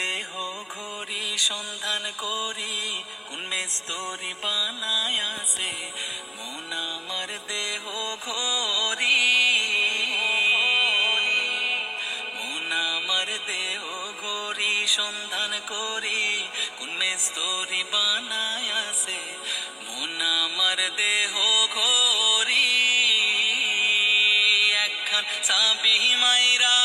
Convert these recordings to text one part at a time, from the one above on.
দেহ ঘড়ি সন্ধান করি, কোন মেস্তরি বানায় আছে মন আমার দেহ ঘড়ি। মন আমার দেহ ঘড়ি সন্ধান করি, কোন মেস্তরি বানায় আছে মন আমার দেহ ঘড়ি। একখান চাবি মাইরা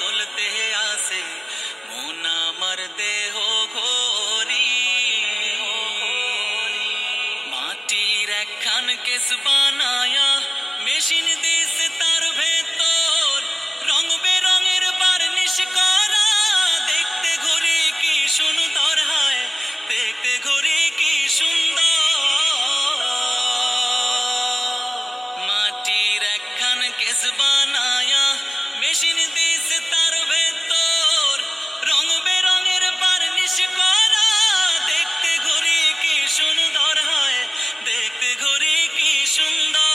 চলতে আসে মন আমার দেহ ঘড়ি। মাটির একখান কেস বানায়া মেশিন দিছে তার ভেতর, রং বেরঙের বার্নিশ করা, দেখতে ঘড়ি কি সুন্দর হয়, দেখতে ঘড়ি কি সুন্দর। মাটির একখান কেস বানায়া মেশিন দিছে তার ভেতর, রং বেরঙের বার্নিশ করা, দেখতে ঘড়ি কি সুন্দর হয়, দেখতে ঘড়ি কি সুন্দর।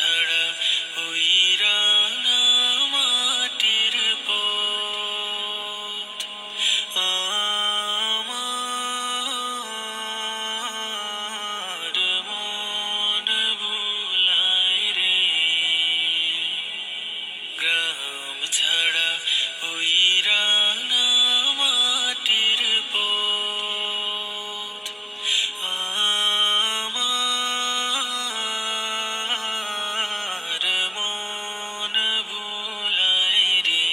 ছাড়া ওই রাঙা মাটির পথ আমার মন ভুলায় রে গ্রাম ছাড়া ওই রাঙা মাটির পথ আমার মন ভুলায় রে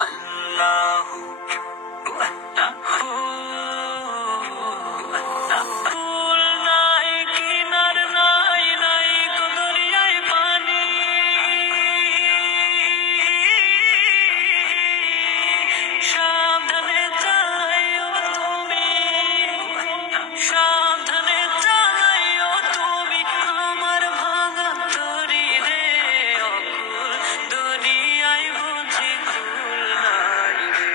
আল্লাহু ফুল নাই কিনার নাই নাই কো দরিয়ায় পানি সাবধানে চালাইও তুমি সাবধানে চালাইও তুমি আমার ভাঙা তরি রে অকুল দরিয়ায় বুঝি কুল নাই রে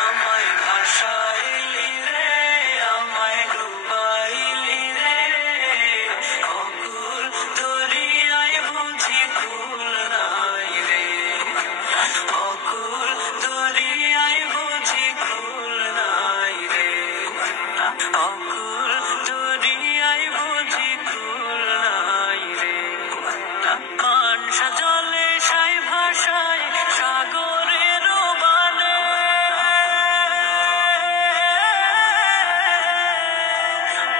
আমায় ভাসাইলি রে আমায় ডুবাইলি রে অকুল দরিয়ায় বুঝি কুল নাই রে অকুল দরিয়ায় বুঝি কুল নাই রে অকুল দরিয়ায় বুঝি কুল নাই রে পানসা জলে সাই ভাষায় সাগরের বানে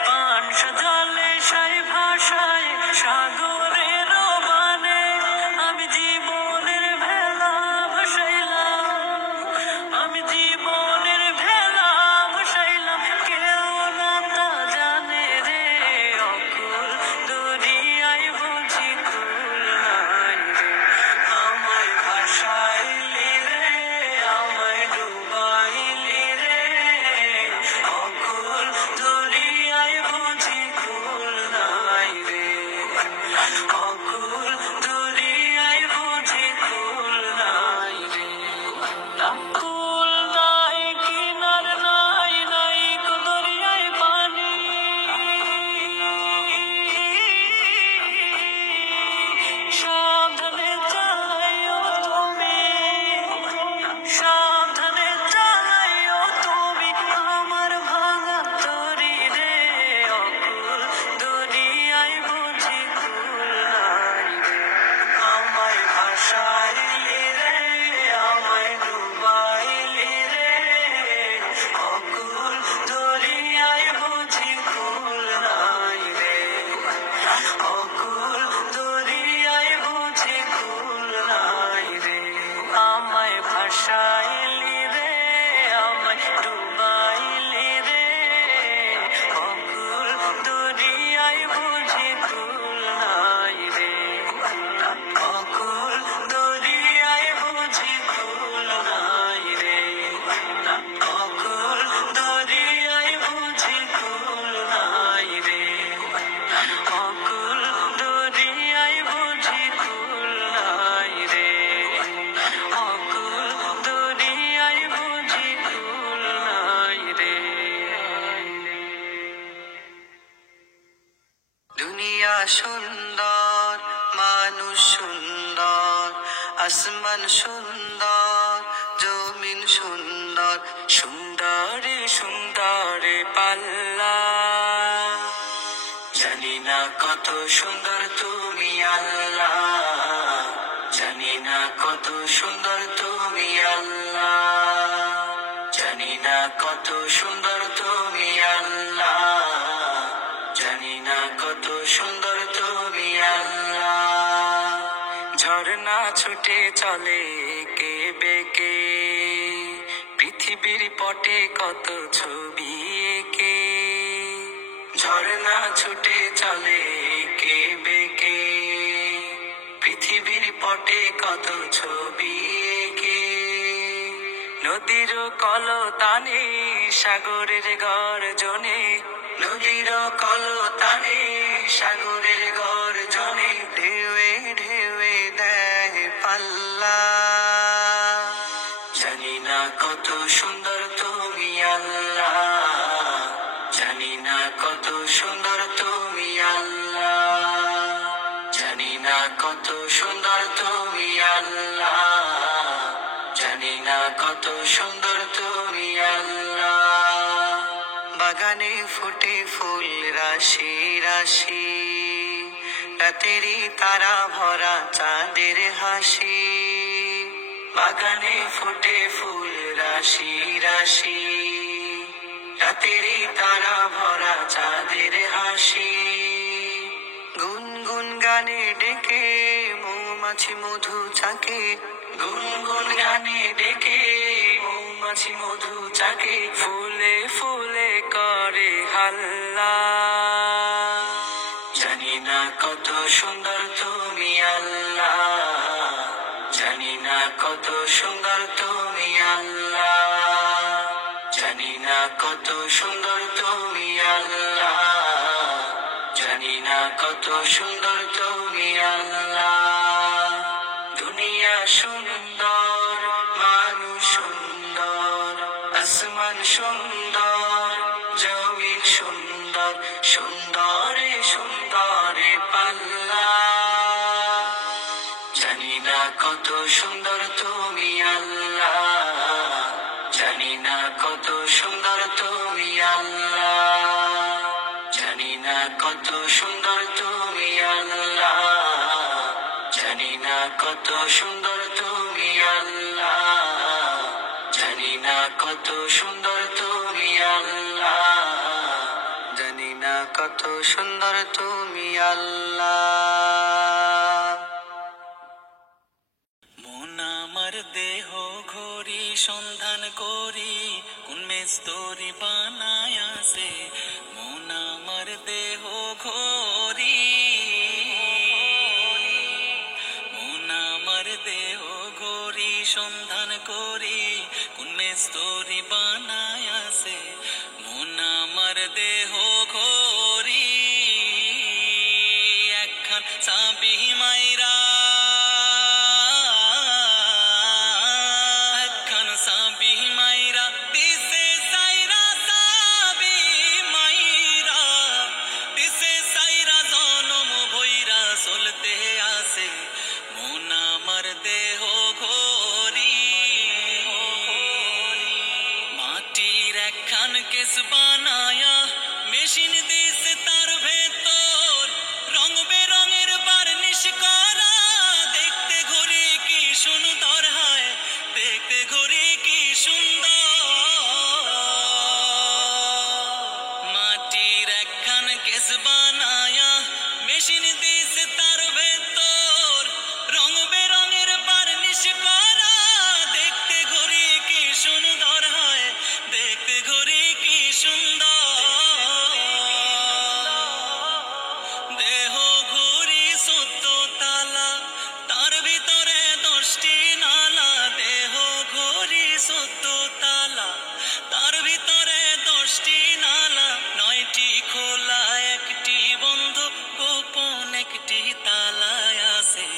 পানসা জলে সাই ভাষায় সাগরের বানে আমি জীবনের ভেলা ভাসাইলাম আমি জীবনের ভেলা ভাসাইলাম কেউ না তা জানে রে অকুল দরিয়ায় বুঝি কুল নাই রে আমায় ভাসাইলি রে আমায় ডুবাইলি রে অকুল দরিয়ায় বুঝি কুল নাই রে অকুল দরিয়ায় বুঝি কুল নাই রে কুল নাই কিনার নাই নাই কো দরিয়ায় পানি সাবধানে চালাইও তুমি সাবধানে চালাইও তুমি আমার ভাঙা তরি রে অকুল দরিয়ায় বুঝি কুল নাই রে আমায় ভাসাইলি রে আমায় ডুবাইলি রে অকুল দরিয়ায় বুঝি কুল নাই রে অকুল দরিয়ায় বুঝি কুল নাই রে আমায় ভাসাইলি রে আমায় ডুবাইলি রে অকুল দরিয়ায় বুঝি কুল নাই রে অকুল দরিয়ায় বুঝি কুল নাই রে অকুল দরিয়ায় বুঝি কুল নাই রে অকুল দরিয়ায় বুঝি কুল নাই রে অকুল দরিয়ায় বুঝি কুল নাই রে দুনিয়া সুন্দর মানুষ সুন্দর আসমান সুন্দর জমিন সুন্দর সুন্দরে সুন্দরে পাল্লা জানি না কত সুন্দর তুমি আল্লাহ জানি না কত সুন্দর তুমি আল্লাহ জানি না কত সুন্দর তুমি আল্লাহ জানি না কত সুন্দর তুমি আল্লাহ ঝর্ণা ছুটে চলে কে বেকে পৃথিবীর পটে কত ছবি এঁকে ঝর্ণা ছুটে চলে কে বেকে পৃথিবীর পটে কত ছবি এঁকে নদীর কলতানে সাগরের গর্জনে নদীর কলতানে সাগরের গর্জনে ঢেউয়ে ঢেউয়ে দেয় পাল্লা জানি না না কত সুন্দর তুমি আল্লাহ, জানি না কত সুন্দর তুমি আল্লাহ, জানি না কত সুন্দর তুমি আল্লাহ, জানি না কত সুন্দর তুমি আল্লাহ। বাগানে ফুটে ফুল রাশি রাশি, রাতেরই তারা ভরা চাঁদের হাসি। বাগানে ফুটে ফুল রাশি রাশি, রাতেরই তারা ভরা চাঁদের হাসি। গুনগুন গানে ডেকে মৌমাছি মধু চাকে, গুনগুন গানে ডেকে মৌমাছি মধু চাকে। ফুলে ফুলে করে হাল্লা, জানি না কত সুন্দর তুমি আল্লাহ, জানি না কত সুন্দর তুমি আল্লাহ, জানি না কত সুন্দর তুমি আল্লাহ, জানি না কত সুন্দর তুমি আল্লাহ। দুনিয়া সুন্দর, মানুষ সুন্দর, আসমান সুন্দর, জমিন সুন্দর, সুন্দরে সুন্দরে পাল্লা। জানি না কত সুন্দর তুমি আল্লাহ, জানি না কত সুন্দর তুমি আল্লাহ, জানি না কত সুন্দর তুমি আল্লাহ, জানি না কত সুন্দর তুমি আল্লাহ, জানি না কত সুন্দর তুমি আল্লাহ, জানি না কত সুন্দর তুমি আল্লাহ। মন আমার দেহ ঘড়ি সন্ধান করি, কোন মেস্তরি বানায় আছে। মন আমার দেহ ঘড়ি, মন আমার দেহ ঘড়ি সন্ধান করি, কোন মেস্তরি বানায় আছে। মন আমার দেহ ঘড়ি, একখান চাবি মাইরা, একখান চাবি মাইরা দিছে সাইরা, চাবি মাইরা দিছে সাইরা, জনম ভৈরা চলতে আছে। মন আমার দেহ ঘড়ি, মাটির একখান কেস বানায়া মেশিন দিছে তার ভেতর, রং বেরঙের বার্নিশ করা। দেখতে ঘড়ি কি সুন্দর হয়, দেখতে ঘড়ি কি সুন্দর। মাটির একখান কেস বানায়া মেশিন দিছে তার ভেতর, রং বেরঙের বার্নিশ করা। দেখতে ঘড়ি কি সুন্দর হয়, দেখতে ঘড়ি কি সুন্দর। দেহ ঘড়ি 14 তালা, তার ভিতরে 10টি নালা। দেহ ঘড়ি 14 তালা, তার ভিতরে 10টি নালা। 9টি খোলা, 1টি বন্ধ, গোপন 1টি তালায় আছে।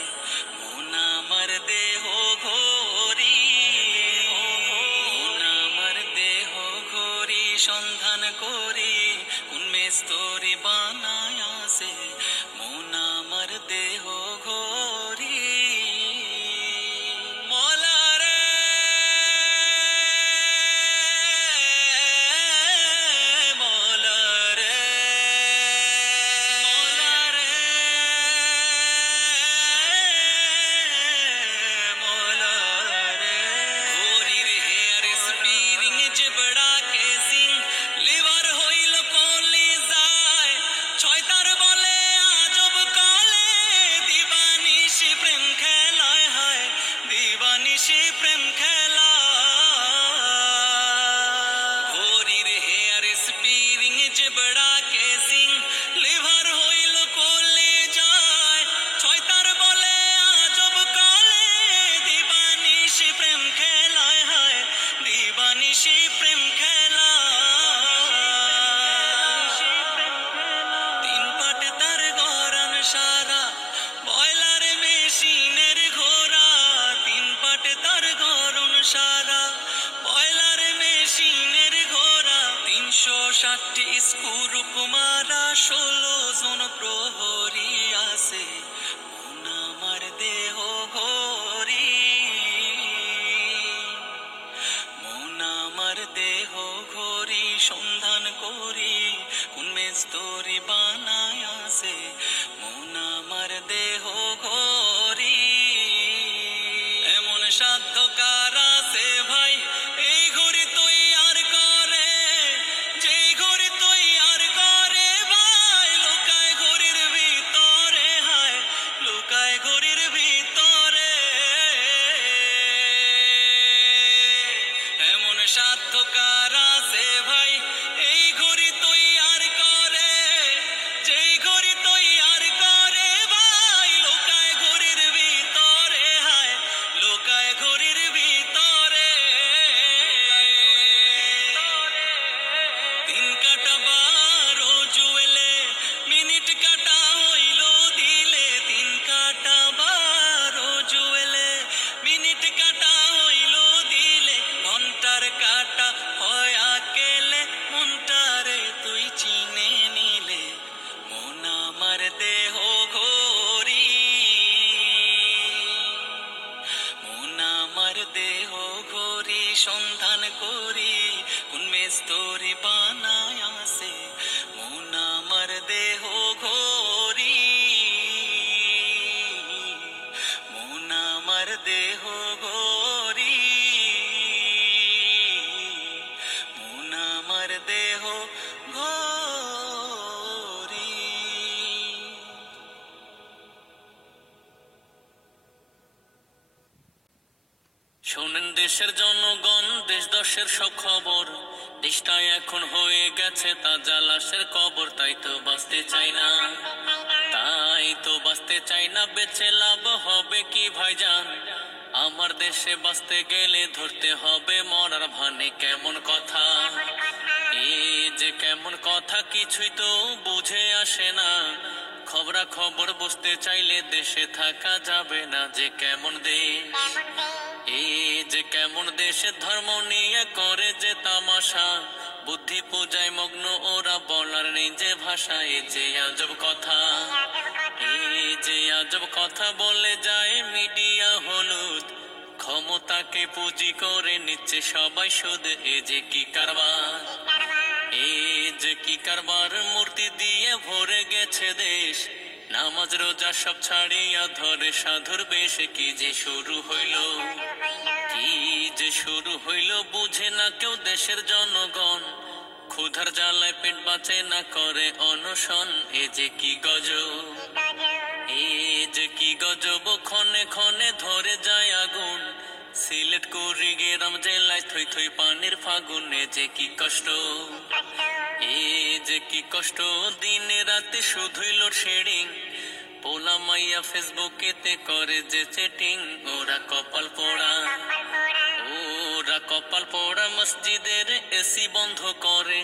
মন আমার দেহ ঘড়ি, মন আমার দেহ ঘড়ি সন্ধান করি, কোন মেস্তরি বানায় আছে। মন আমার দেহ ঘড়ি। মলা রে, মলা রে, মলা রে, মলা রে। ঘড়ির হেয়ার স্পিরিং, জেবড়া কেসিং, লিভার হইল কলিজায়, 7টি স্কুল কুমারা 16 জন প্রহরী আছে মন আমার দেহ ঘরি মন আমার দেহ ঘরি সন্ধান করি কোন মেস্তরি বানায় আছে মন আমার দেহ ঘরি এমন সাধ্য কার আছে ভাই এই ঘড়ি তৈয়ার করে যেই ঘড়ি তৈয়ার করে ভাই লুকায় ঘড়ির ভিতরে হায় লুকায় ঘড়ির ভিতরে এমন সাধ্য কার আছে ভাই এই ঘড়ি তৈয়ার করে যেই ঘড়ি তৈয়ার করে ভাই লুকায় ঘড়ির ভিতরে হায় লুকায় ঘড়ির ভিতরে দিন কাটা 12 জুয়েলে মিনিট কাটা হইল দিলে দিন কাটা 12 জুয়েলে মিনিট কাটা হইল দিলে ঘন্টার কাটা হয় আকেলে মনটারে তুই চিনে নিলে মন আমার দেহ ঘড়ি মন আমার দেহ ঘড়ি সন্ধান করি কোন মেস্তরি বানায় আছে মন আমার দেহ ঘড়ি মন আমার দেহ ঘড়ি মন আমার দেহ ঘড়ি শোনেন দেশের জনগণ দেশ দশের সব খবর দেশটা এখন হয়ে গেছে তাজা লাশের কবর তাই তো বাঁচতে চাই না বেঁচে লাভ হবে কি ভাইজান আমার দেশে বাঁচতে গেলে ধরতে হবে মরার ভানে কেমন কথা এই যে কেমন কথা কিছুই তো বুঝে আসে না খবরা খবর বুঝতে চাইলে দেশে থাকা যাবে না যে কেমন দেশ এই যে কেমন দেশের ধর্ম নিয়ে করে যে তামাশা বুদ্ধি পূজায় মগ্ন ওরা বলার নেই যে ভাষা এই যে আজব কথা এই যে আজব কথা বলে যায় মিডিয়া হলুদ ক্ষমতাকে পুঁজি করে নিচ্ছে সবাই সুদ এ যে কি কারবার এই যে কি কারবার মূর্তি দিয়ে ভরে গেছে দেশ নামাজ রোজা সব ছাড়িয়া ধরে সাধুর বেশ কি যে শুরু হইল কি যে শুরু হইল বুঝে না কেউ দেশের জনগণ ক্ষুধার জ্বালায় পেট বাঁচে না করে অনশন এ যে কি গজব এ যে কি গজব ক্ষণে ক্ষণে ধরে যায় আগুন সিলেট কুড়িগ্রাম জেলায় থই থই পানির ফাগুন এ যে কি কষ্ট এ যে কি কষ্ট দিনে রাতে শুধুই লোডশেডিং পোলা মাইয়া ফেসবুকেতে করে যে চেটিং ওরা কপাল পোড়া মসজিদের এসি বন্ধ করে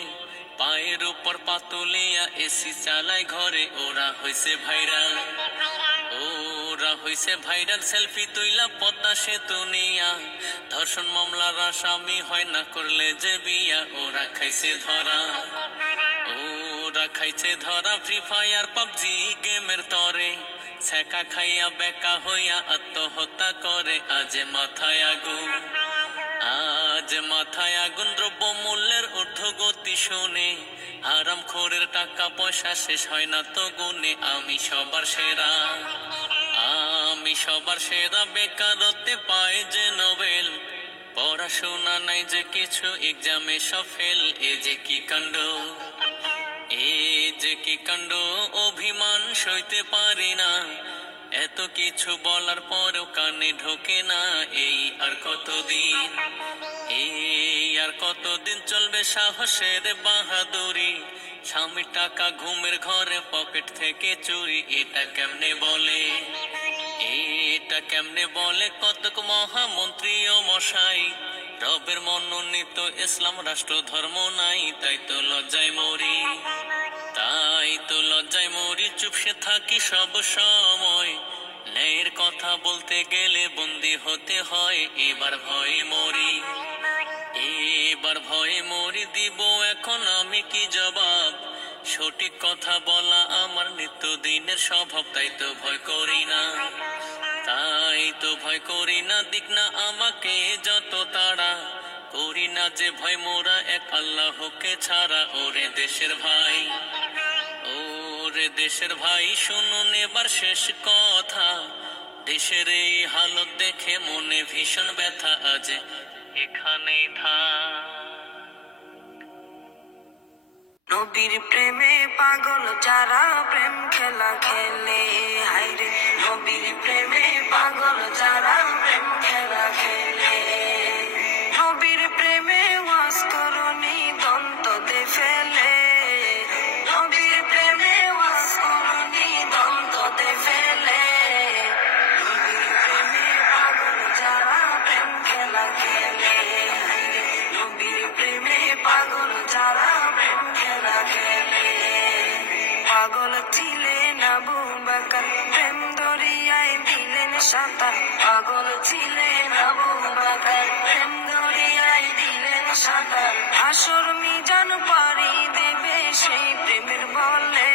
পায়ের উপর পাতুলিয়া এসি চালায় ঘরে ওরা হইছে ভাইরাল সেলফি তুইলা পদ্মা সেতু নিয়া ধর্ষণ মামলার আসামি হয় না করলে যে বিয়া ওরা খাইছে ধরা ফ্রি ফায়ার পাবজি গেমের তরে ছেকা খাইয়া বেকা হইয়া আত্মহত্যা করে আজ মাথায় আগুন দ্রব্য মূল্যের ঊর্ধ্বগতি শুনে হারাম খোরের টাকা পয়সা শেষ হয় না তো গুনে আমি সবার সেরা বেকারত্বে পায় যে নোবেল পড়াশোনা নাই যে কিছু এক্সামে সব ফেল এ যে কি কাণ্ড অভিমান সইতে পারি না এত কিছু বলার পরেও কানে ঢোকে না এই আর কতদিন চলবে সাহসের বাহাদুরি স্বামীর টাকা ঘুমের ঘরে পকেট থেকে চুরি এটা কেমনে বলে কতক মহামন্ত্রী ও মশাই রবের মনোনীত ইসলাম রাষ্ট্র ধর্ম নাই তাই তো লজ্জায় মরি চুপসে থাকি সব সময় ন্যায়ের কথা বলতে গেলে বন্দী হতে হয় এবার ভয়ে মরি দিব এখন আমি কি সঠিক কথা বলা আমার নিত্যদিনের স্বভাব, তাই তো ভয় করি না, তাই তো ভয় করি না। দিক না আমাকে যত তারা, করি না যে ভয় মোরা এক আল্লাহকে ছাড়া। ওরে দেশের ভাই, ওরে দেশের ভাই, শুনুন এবার শেষ কথা। দেশের এই হালত দেখে মনে ভীষণ ব্যথা, আজ এখানেই নবীর প্রেমে পাগল যারা প্রেম খেলা খেলে, হায়রে নবীর প্রেমে পাগল যারা প্রেম খেলা খেলে। নবীর প্রেমে ওয়াজ করনি দন্ত দে ফেলে, নবীর প্রেমে ওয়াজ করনি দন্ত দে ফেলে। নবীর প্রেমে পাগল যারা প্রেম খেলা খেলে, নবীর প্রেমে পাগল যারা প্রেম খেলা খেলে। পাগল ছিলেন আবু বকর, প্রেম দরিয়ায় দিলেন সাঁতার। পাগল ছিলেন আবু বকর, প্রেম দরিয়ায় দিলেন সাঁতার। হাসর মিজান পারি দেবে সেই প্রেমের বলে,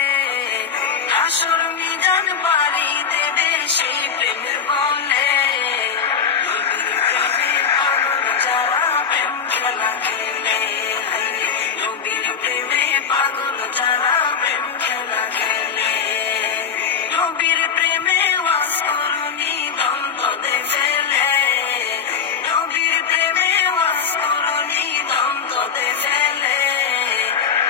হাসর মিজান পারি দেবে সেই প্রেমের বলে। নবীর প্রেমে পাগল যারা প্রেম খেলা খেলে, নবীর প্রেমে পাগল যারা প্রেম খেলা খেলে। নবীর প্রেমে ওয়াজ করনি দ্বন্দ্ব দে ফেলে, নবীর প্রেমে ওয়াজ করনি দ্বন্দ্ব দে ফেলে।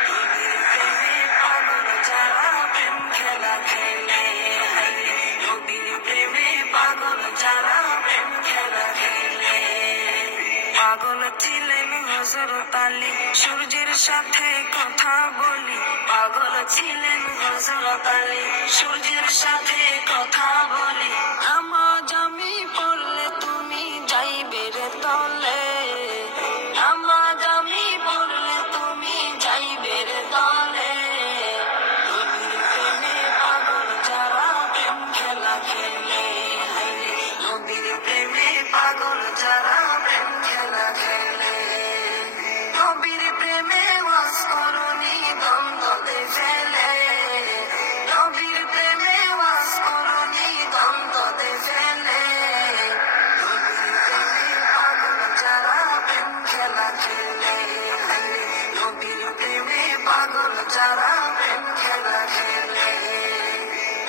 নবীর প্রেমে পাগল যারা প্রেম খেলা খেলে, নবীর প্রেমে পাগল যারা প্রেম খেলা খেলে। পাগল ছিলেন হযরত আলী, সূর্যের সাথে কথা বলি। পাগল ছিলেন হযরত আলী, সূর্যের সাথে কথা বলি। নামাজ আমি পড়লে তুমি যাইবে রে তলে, নামাজ আমি পড়লে তুমি যাইবে রে তলে। নবীর প্রেমে পাগল যারা প্রেম খেলা খেলে, নবীর প্রেমে পাগল যারা প্রেম খেলা খেলে। নবীর প্রেমে ওয়াজ করনি দ্বন্দ্ব দে ফেলে, নবীর প্রেমে ওয়াজ করনি দ্বন্দ্ব দে ফেলে। নবীর প্রেমে পাগল যারা প্রেম খেলা খেলে, নবীর প্রেমে পাগল যারা প্রেম খেলা খেলে।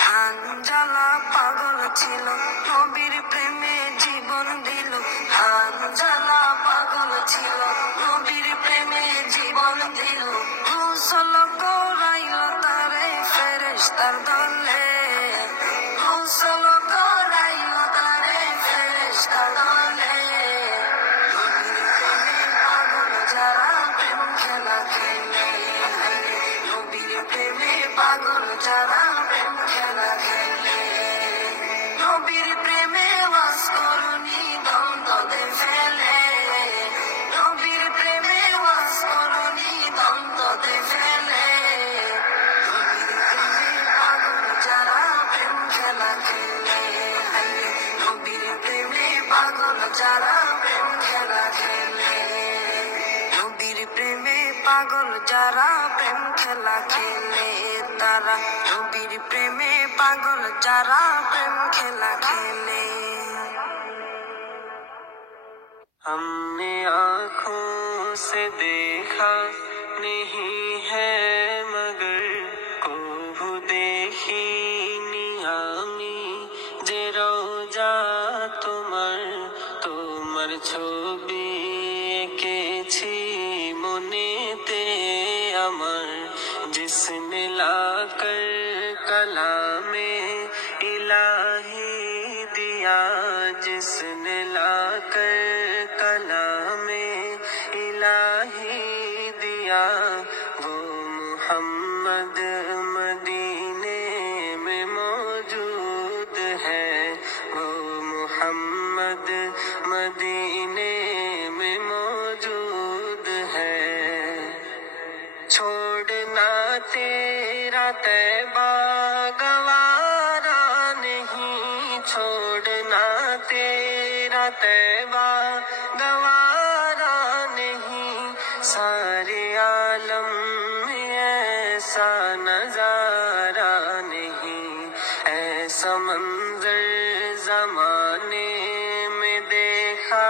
হানজালা পাগল ছিল, নবীর প্রেমে জীবন দিল। হানজালা পাগল ছিল, নবীর প্রেমে জীবন দিল। গোসল করাইল তারে ফেরেশতার দলে, গোসল করাইল তারে ফেরেশতার দলে। নবীর প্রেমে পাগল যারা প্রেম খেলা খেলে, নবীর প্রেমে পাগল যারা প্রেম খেলা খেলে। নবীর প্রেমে ওয়াজ করনি দ্বন্দ্ব দে ফেলে, নবীর প্রেমে ওয়াজ করনি দ্বন্দ্ব দে ফেলে। নবীর প্রেমে পাগল যারা প্রেম খেলা খেলে, নবীর প্রেমে পাগল যারা প্রেম খেলা খেলে। নবীর প্রেমে পাগল যারা প্রেম খেলা খেলে তারা, নবীর প্রেমে পাগল যারা প্রেম খেলা খেলে। हमने आँखों से देखा नहीं है मगर কভু দেখিনি আমি যে রোজা তোমার, তোমার ছবি এঁকেছি মনেতে আমার। जिसने लाकर कलामे इलाही दिया, जिसने लाकर कलामे इलाही दिया, वो मुहम्मद मदीने में मौजूद है, वो मुहम्मद मदीने में मौजूद है। छोड़ना तेरा तैबा गवारा नहीं, छोड़ना तेरा तैबा गवारा नहीं। सारे आलम में ऐसा नजारा नहीं, ऐसा मंजर जमाने में देखा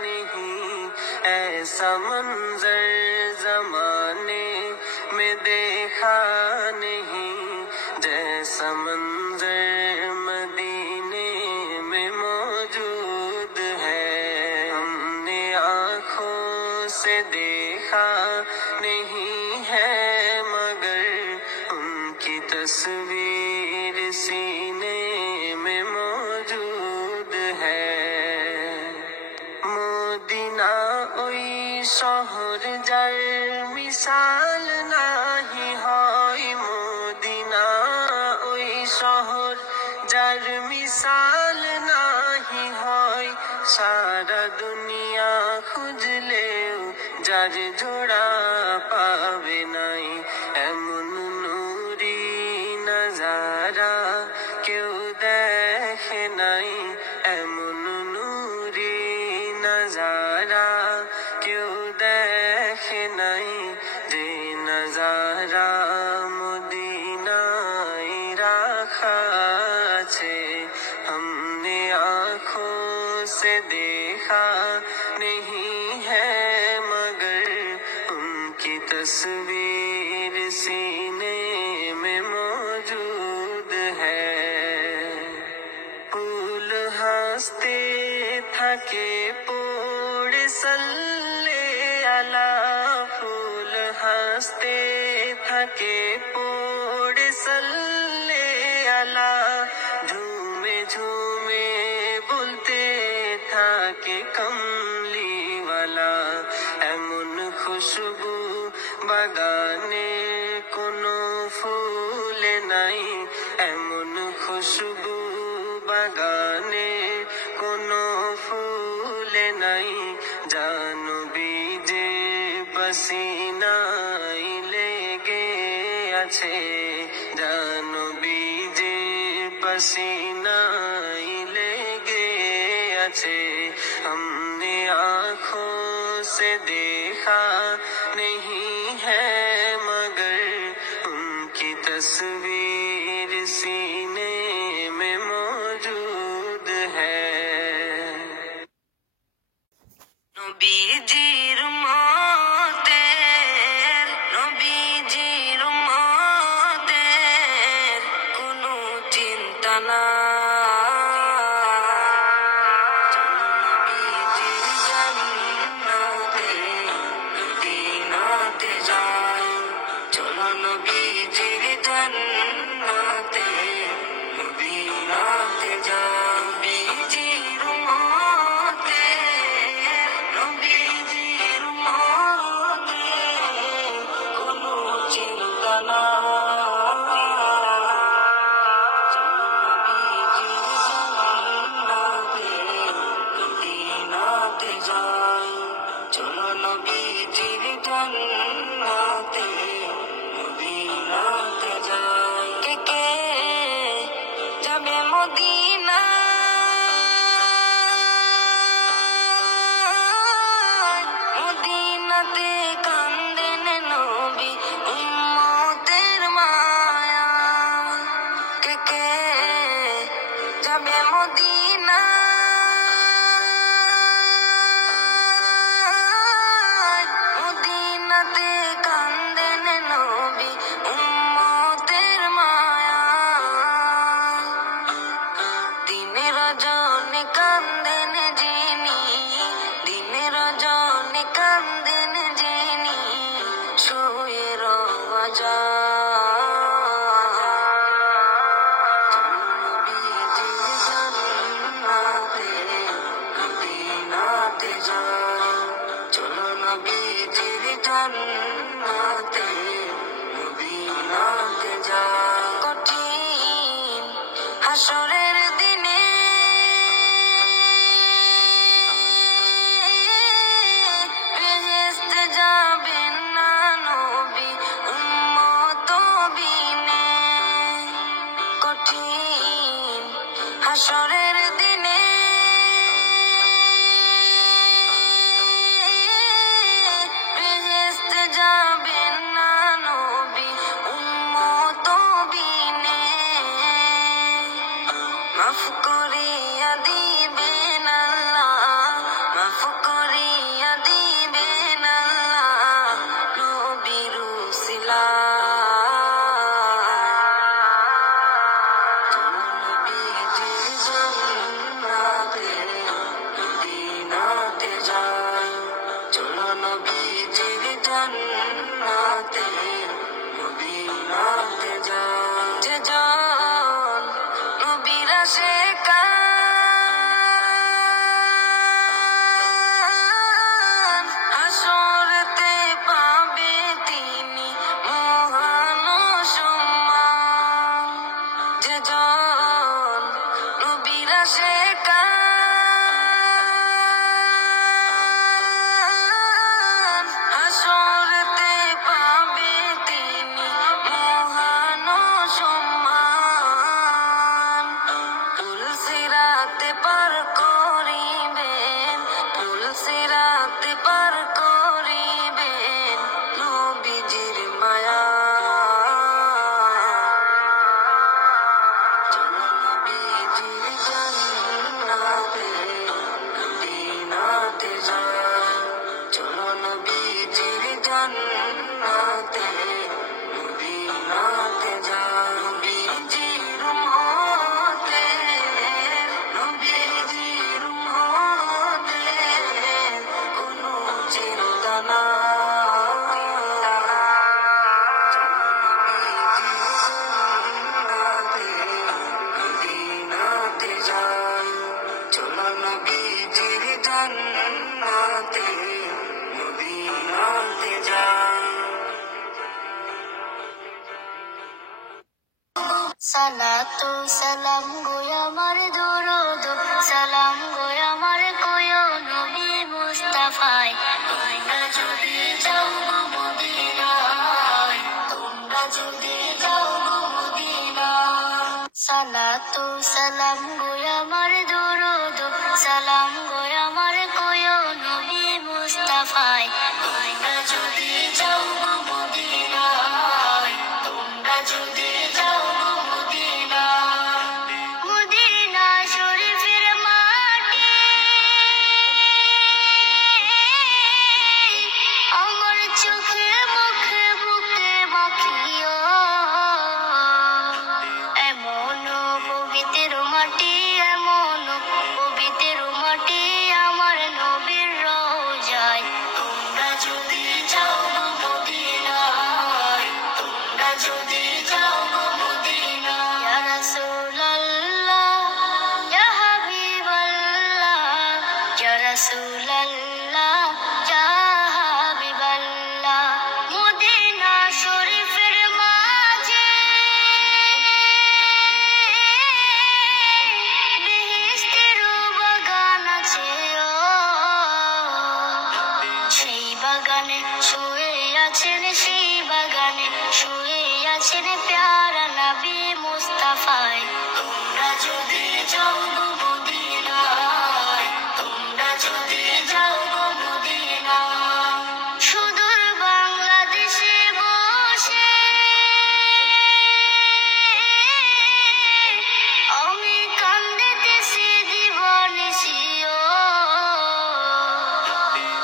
नहीं, ऐसा मंजर जमाने में देखा नहीं, जैसा मंजर मदीने में मौजूद है। हमने आँखों से देखा नहीं है, मगर उनकी तस्वीर सीने में मौजूद है। মদিনা ওই শহর যার মিসাল নাহি হয়, মদিনা ওই শহর যার মিসাল নাহি হয়, সারা দুনিয়া খুঁজলেও যার জোড়া পাবে নাই। এমন নূরি নজারা কেউ দেখে নাই, এমন নূরি নজারা কেউ দেখে নাই, যে নজারা মদিনায় রাখা আছে। हमने आँखों से देखा नहीं है, मगर उनकी तस्वीर सीने में मौजूद है। फूल हंसते থাকে পড়ে সাল্লে আলা, ফুল হাসতে থাকে পড়ে সাল্লে আলা, ঝুমে ঝুমে বলতে থাকে কমলিওয়ালা। এমন খুশবু বাগানে কোনো ফুলে নাই, এমন খুশবু বাগানে কোনো ফুলে নাই, জানো বীজে পসিনাই লেগে আছে, জানো বীজে পসিনাই লেগে আছে। हमने आँखों से देखा नहीं है, मगर उनकी तस्वीर सीने में मौजूद है। নবীজির মতের, নবীজির মতের কোনো চিন্তা নাই। নবীজির জান্নাতে মদিনাতে যাই, চলো নবীজির জান্নাতে মদিনাতে যাই। নবীজির মতের, নবীজির মতের কোনো চিন্তা নাই। চলো নবীজির জান্নাতে মদিনাতে যাই। কে কে যাবে মদিনা, মদিনাতে কান্দেন নবী উম্মতের মায়া। কে কে যাবে মদিনা, মদিনাতে কান্দেন নবী উম্মতের মায়া। দিনে রজনী কান্দেন যিনি, দিনে রজনী কান্দেন যিনি, শুয়ে রওয়া নবীজির জান্নাতে মদিনাতে যাই, চলো নবীজির জান্নাতে মদিনাতে যাই। কঠিন হাসরের দিনে বেহেশতে যাবেন না নবী উম্মত বিনে। কঠিন হাসরের দিনে বেহেশতে যাবেন না নবী নবীজির জান্নাতে মদিনাতে যান যে জন নবীর আশিকান হাসরেতে পাবে তিনি মহান সম্মান যে জন নবীর আশিকান হাসরেতে পাবে তিনি মহান সম্মান তুলসিরাতে পার করিবেন তুলসিরাতে পার করিবেন নবীজির মায়া নবীজির জান্নাতে মদিনাতে যান চলো নবীজির জান্নাতে মদিনাতে যান নবীজির উম্মতে নবীজির উম্মতে কোনো চিন্তা নাই মদিনাতে যান চলো নবীজির জান্নাতে মদিনাতে যান সালাতু সালাম গো আমার দরুদ সালাম গো আমার কোয় নবী মুস্তাফায় তোমরা যদি যাও গো মদিনায় তোমরা যদি যাও গো মদিনায় সালাতু সালাম গো আমার দরুদ সালাম গো আমার কোয় নবী মুস্তাফায় তোমরা যদি যাও গো মদিনায় তোমরা যদি যাও গো মদিনায় মদিনা শরীফের মাটি আমার চোখে মুখে বুকে মাখিও এমন পবিত্র মাটি এমন পবিত্র মাটি আমার নবীর রওজায় তোমরা যদি যাও গো মদিনায় তোমরা যদি যাও গো মদিনায় ইয়া রাসূলুল্লাহ ইয়া হাবিবাল্লাহ ইয়া রাসূলুল্লাহ ইয়া হাবিবাল্লাহ মদিনা শরীফের মাঝে বেহেশতের বাগান আছে সেই বাগানে শুয়ে আছেন সেই বাগানে শুয়ে আছেন প্যারা নবী মুস্তাফায় তোমরা যদি যাও গো মদিনায় তোমরা যদি যাও গো মদিনায় সুদূর বাংলাদেশে বসে আমি কান্দিতেছি দিবানিশিও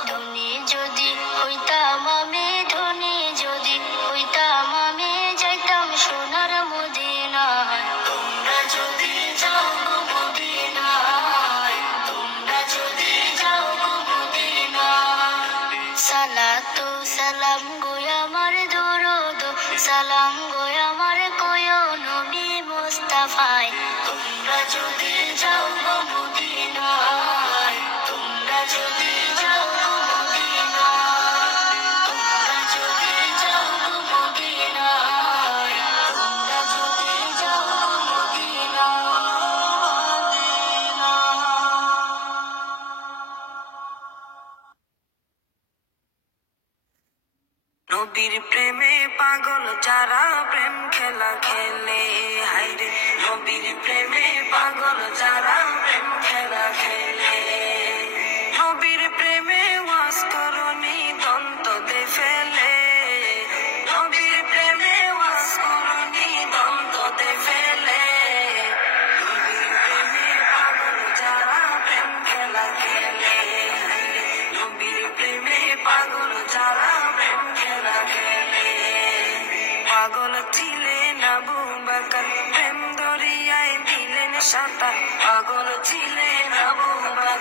ধনী যদি হইতাম আমি ধনী যদি হইতাম আমি যাইতাম সোনার মদিনায় তোমরা যদি যাও গো মদিনায় তোমরা যদি যাও গো মদিনায় সালাতু সালাম গো আমার দরুদ সালাম গো আমার কোয় নবী মুস্তাফায় তোমরা যদি যাও গো মদিনায় তোমরা যদি যাও গো মদিনায় তোমরা যদি যাও গো মদিনায় তোমরা যদি যাও গো মদিনায় নবীর প্রেমে পাগল যারা প্রেম খেলা খেলে হায়রে নবীর প্রেমে পাগল যারা প্রেম খেলা খেলে নবীর প্রেমে ওয়াস করনি দন্ত দে ফেলে নবীর প্রেমে ওয়াস করনি দন্ত দে ফেলে নবীর প্রেমে পাগল যারা প্রেম খেলা খেলে হায়রে নবীর প্রেমে পাগল যারা প্রেম খেলা খেলে পাগল ছিলেন আবু বকর প্রেম দরিয়ায় দিলেন সাঁতার পাগল ছিলেন আবু বকর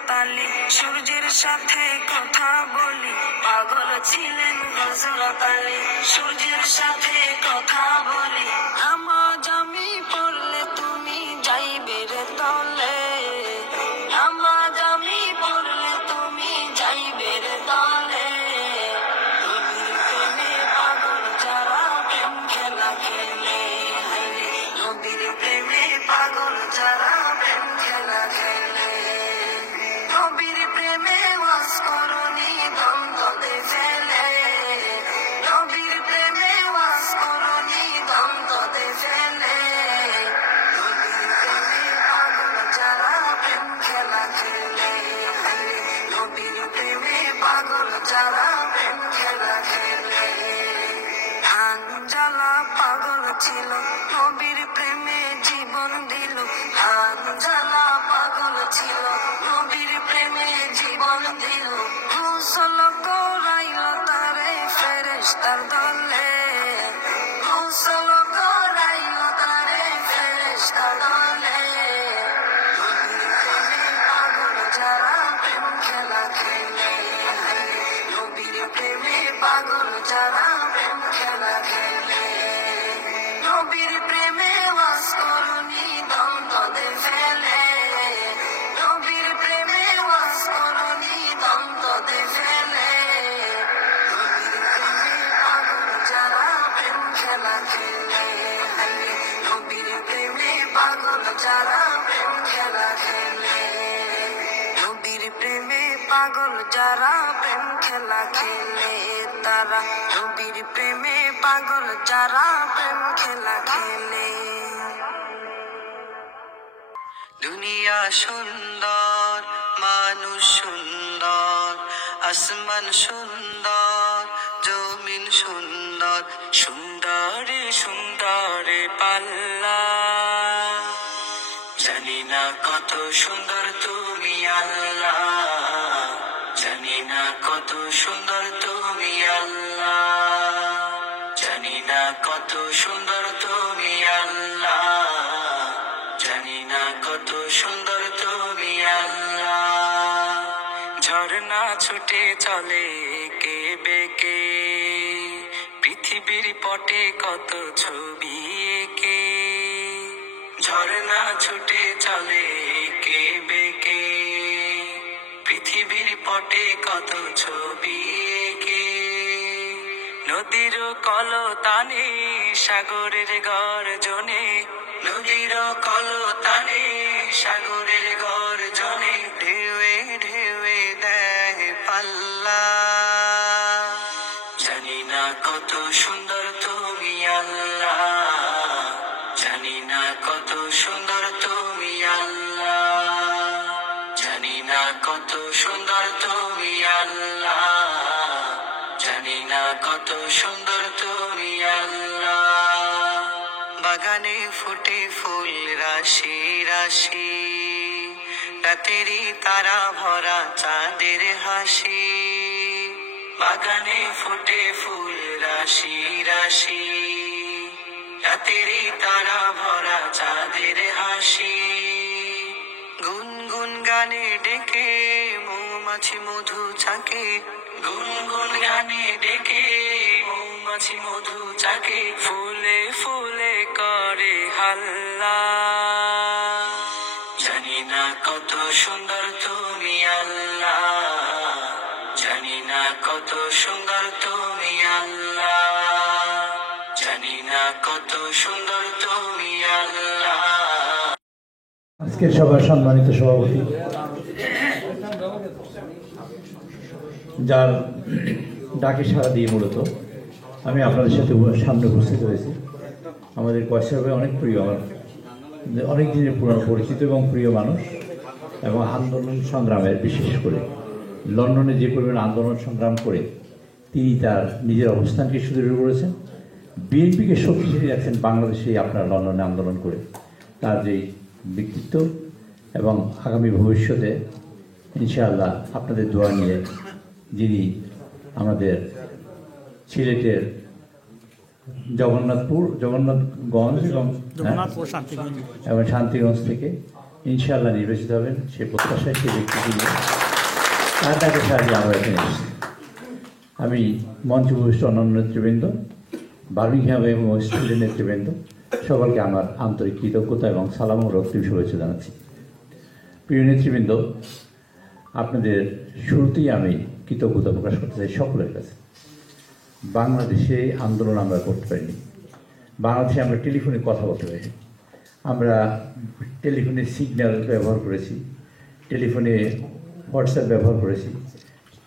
হযরত আলী সূর্যের সাথে কথা বলি পাগল ছিলেন হযরত আলী সূর্যের সাথে কথা বলি নামাজ আমি পড়লে তুমি যাইবে রে তলে নামাজ আমি পড়লে তুমি যাইবে রে তলে নবীর প্রেমে পাগল যারা প্রেম খেলা খেলে হায়রে নবীর প্রেমে পাগল যারা প্রেম খেলা খেলে নবীর প্রেমে ওয়াজ করনি দ্বন্দ্বে ফেলে নবীর প্রেমে ওয়াজ করনি দ্বন্দ্বে ফেলে নবীর প্রেমে পাগল যারা প্রেম খেলা খেলে হায়রে নবীর প্রেমে পাগল যারা প্রেম খেলা খেলে হানজালা পাগল ছিল নবীর প্রেমে জীবন দিল হানজালা পাগল ছিল নবীর প্রেমে জীবন দিল গোসল করাইল তারে ফেরেশতার দলে গোসল করাইল তারে ফেরেশতার দলে নবীর প্রেমে পাগল যারা প্রেম খেলা খেলে হায়রে নবীর প্রেমে পাগল যারা প্রেম খেলা খেলে নবীর প্রেমে ওয়াজ করনি দ্বন্দ্বে ফেলে নবীর প্রেমে ওয়াজ করনি দ্বন্দ্বে ফেলে নবীর প্রেমে পাগল যারা প্রেম খেলা খেলে হায়রে নবীর প্রেমে পাগল যারা প্রেম খেলা খেলে নবীর প্রেমে পাগল যারা প্রেম খেলা খেলে তারা নবীর প্রেমে পাগল যারা প্রেম খেলা খেলে দুনিয়া সুন্দর মানুষ সুন্দর আসমান সুন্দর জমিন সুন্দর সুন্দরে সুন্দরে পাল্লা জানি না কত সুন্দর তুমি আল্লাহ জানি না কত সুন্দর তুমি আল্লাহ জানি না কত সুন্দর তুমি আল্লাহ জানি না কত সুন্দর তুমি আল্লাহ ঝর্ণা ছুটে চলে কে বেকে পৃথিবীর পটে কত ছবি এঁকে ঝর্ণা ছুটে চলে কে বেকে পৃথিবীর পটে কত ছবি এঁকে নদীর কলতানে সাগরের গর্জনে নদীর কলতানে সাগরের গর্জনে ঢেউয়ে ঢেউয়ে দেয় পাল্লা জানি না কত সুন্দর তুমি আল্লাহ জানি না কত সুন্দর তুমি আল্লাহ জানি না কত সুন্দর তুমি আল্লাহ জানি না কত সুন্দর তুমি আল্লাহ বাগানে ফুটে ফুল রাশি রাশি রাতেরই তারা ভরা চাঁদের হাসি বাগানে ফুটে ফুল রাশি রাশি রাতেরই তারা ভরা চাঁদের হাসি গুনগুন গানে ডেকে মৌমাছি মধু চাকে গুনগুন গানে ডেকে মৌমাছি মধু চাকে ফুলে ফুলে করে হাল্লা জানি না কত সুন্দর তুমি আল্লাহ জানি না কত সুন্দর তুমি আল্লাহ জানি না কত সুন্দর তুমি আল্লাহ আজকের সভার সম্মানিত সভাপতি যার ডাকে সাড়া দিয়ে মূলত আমি আপনাদের সাথে সামনে উপস্থিত হয়েছি আমাদের কয়সার ভাই অনেক প্রিয় আমার অনেক দিনের পুরনো পরিচিত এবং প্রিয় মানুষ এবং আন্দোলন সংগ্রামের বিশেষ করে লন্ডনে যে পরিমাণ আন্দোলন সংগ্রাম করে তিনি তার নিজের অবস্থানকে সুদৃঢ় করেছেন বিএনপিকে শক্তিশালী রাখছেন বাংলাদেশে আপনার লন্ডনে আন্দোলন করে তার যে ব্যক্তিত্ব এবং আগামী ভবিষ্যতে ইনশাআল্লাহ আপনাদের দোয়া নিয়ে যিনি আমাদের সিলেটের জগন্নাথগঞ্জ এবং শান্তিগঞ্জ থেকে ইনশাআল্লাহ নির্বাচিত হবেন সেই প্রত্যাশায় সেই ব্যক্তিকে নিয়ে তার ডাকে সারা দিয়ে আমরা এখানে এসেছি। আমি মঞ্চভূষ্ট অন্যান্য নেতৃবৃন্দ, বার্মিংহাম এবং ওয়েস্টফিল্ডের নেতৃবৃন্দ সকলকে আমার আন্তরিক কৃতজ্ঞতা এবং সালাম ও রক্তিম শুভেচ্ছা জানাচ্ছি। প্রিয় নেতৃবৃন্দ, আপনাদের শুরুতেই আমি কৃতজ্ঞতা প্রকাশ করতে চাই সকলের কাছে। বাংলাদেশে আন্দোলন আমরা করতে পারিনি, বাংলাদেশে আমরা টেলিফোনে কথা বলতে পারিনি, আমরা টেলিফোনে সিগন্যাল ব্যবহার করেছি, টেলিফোনে হোয়াটসঅ্যাপ ব্যবহার করেছি,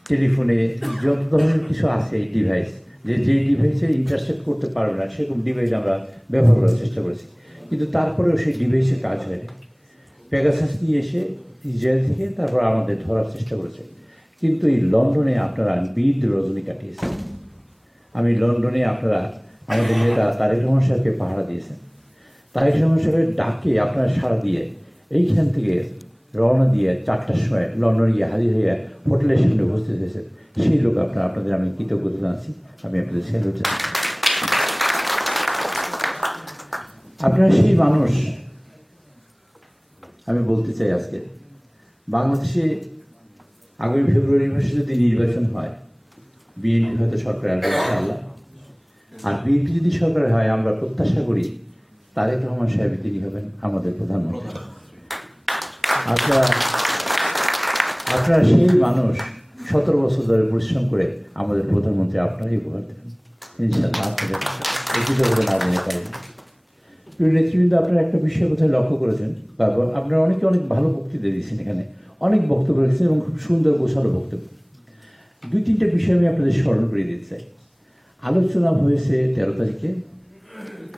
টেলিফোনে যত ধরনের কিছু আছে এই ডিভাইস, যেই ডিভাইসে ইন্টারসেপ্ট করতে পারবে না সেরকম ডিভাইস আমরা ব্যবহার করার চেষ্টা করেছি, কিন্তু তারপরেও সেই ডিভাইসে কাজ হয়নি। পেগাসাস নিয়ে এসে ইসরায়েল থেকে তারপর আমাদের ধরার চেষ্টা করেছে, কিন্তু এই লন্ডনে আপনারা বীর রজনী কাটিয়েছেন। আমি লন্ডনে আপনারা আমাদের নেতা তারেক রহমান সাহেবকে পাহারা দিয়েছেন। তারেক রহমান সাহেবের ডাকে আপনারা সাড়া দিয়ে এইখান থেকে রওনা দিয়ে 4টার সময় লন্ডনে গিয়ে হাজির হয়ে হোটেলের সামনে উপস্থিত হয়েছেন। সেই লোক আপনাদের আমি কৃতজ্ঞতা জানাচ্ছি, আমি আপনাদের স্যালুট জানাচ্ছি। আপনারা সেই মানুষ। আমি বলতে চাই আজকে বাংলাদেশে আগামী ফেব্রুয়ারি মাসে যদি নির্বাচন হয়, বিএনপি হয়তো সরকার আসবে ইনশাআল্লাহ। আর বিএনপি যদি সরকার হয়, আমরা প্রত্যাশা করি তারেক রহমান সাহেব তিনি হবেন আমাদের প্রধানমন্ত্রী। আপনারা সেই মানুষ, 17 বছর ধরে পরিশ্রম করে আমাদের প্রধানমন্ত্রী আপনারাই উপহার দেবেন ইনশাআল্লাহ। আপনাদের কৃতজ্ঞতা না জানিয়ে পারেন। প্রিয় নেতৃবৃন্দ, আপনারা একটা বিষয় কোথায় লক্ষ্য করেছেন, তারপর আপনারা অনেকে অনেক ভালো বক্তৃতা দিয়েছেন, এখানে অনেক বক্তব্য রেখেছেন এবং খুব সুন্দর গোছালো বক্তব্য। 2-3টা বিষয় আমি আপনাদের স্মরণ করে দিতে চাই। আলোচনা হয়েছে 13 তারিখে,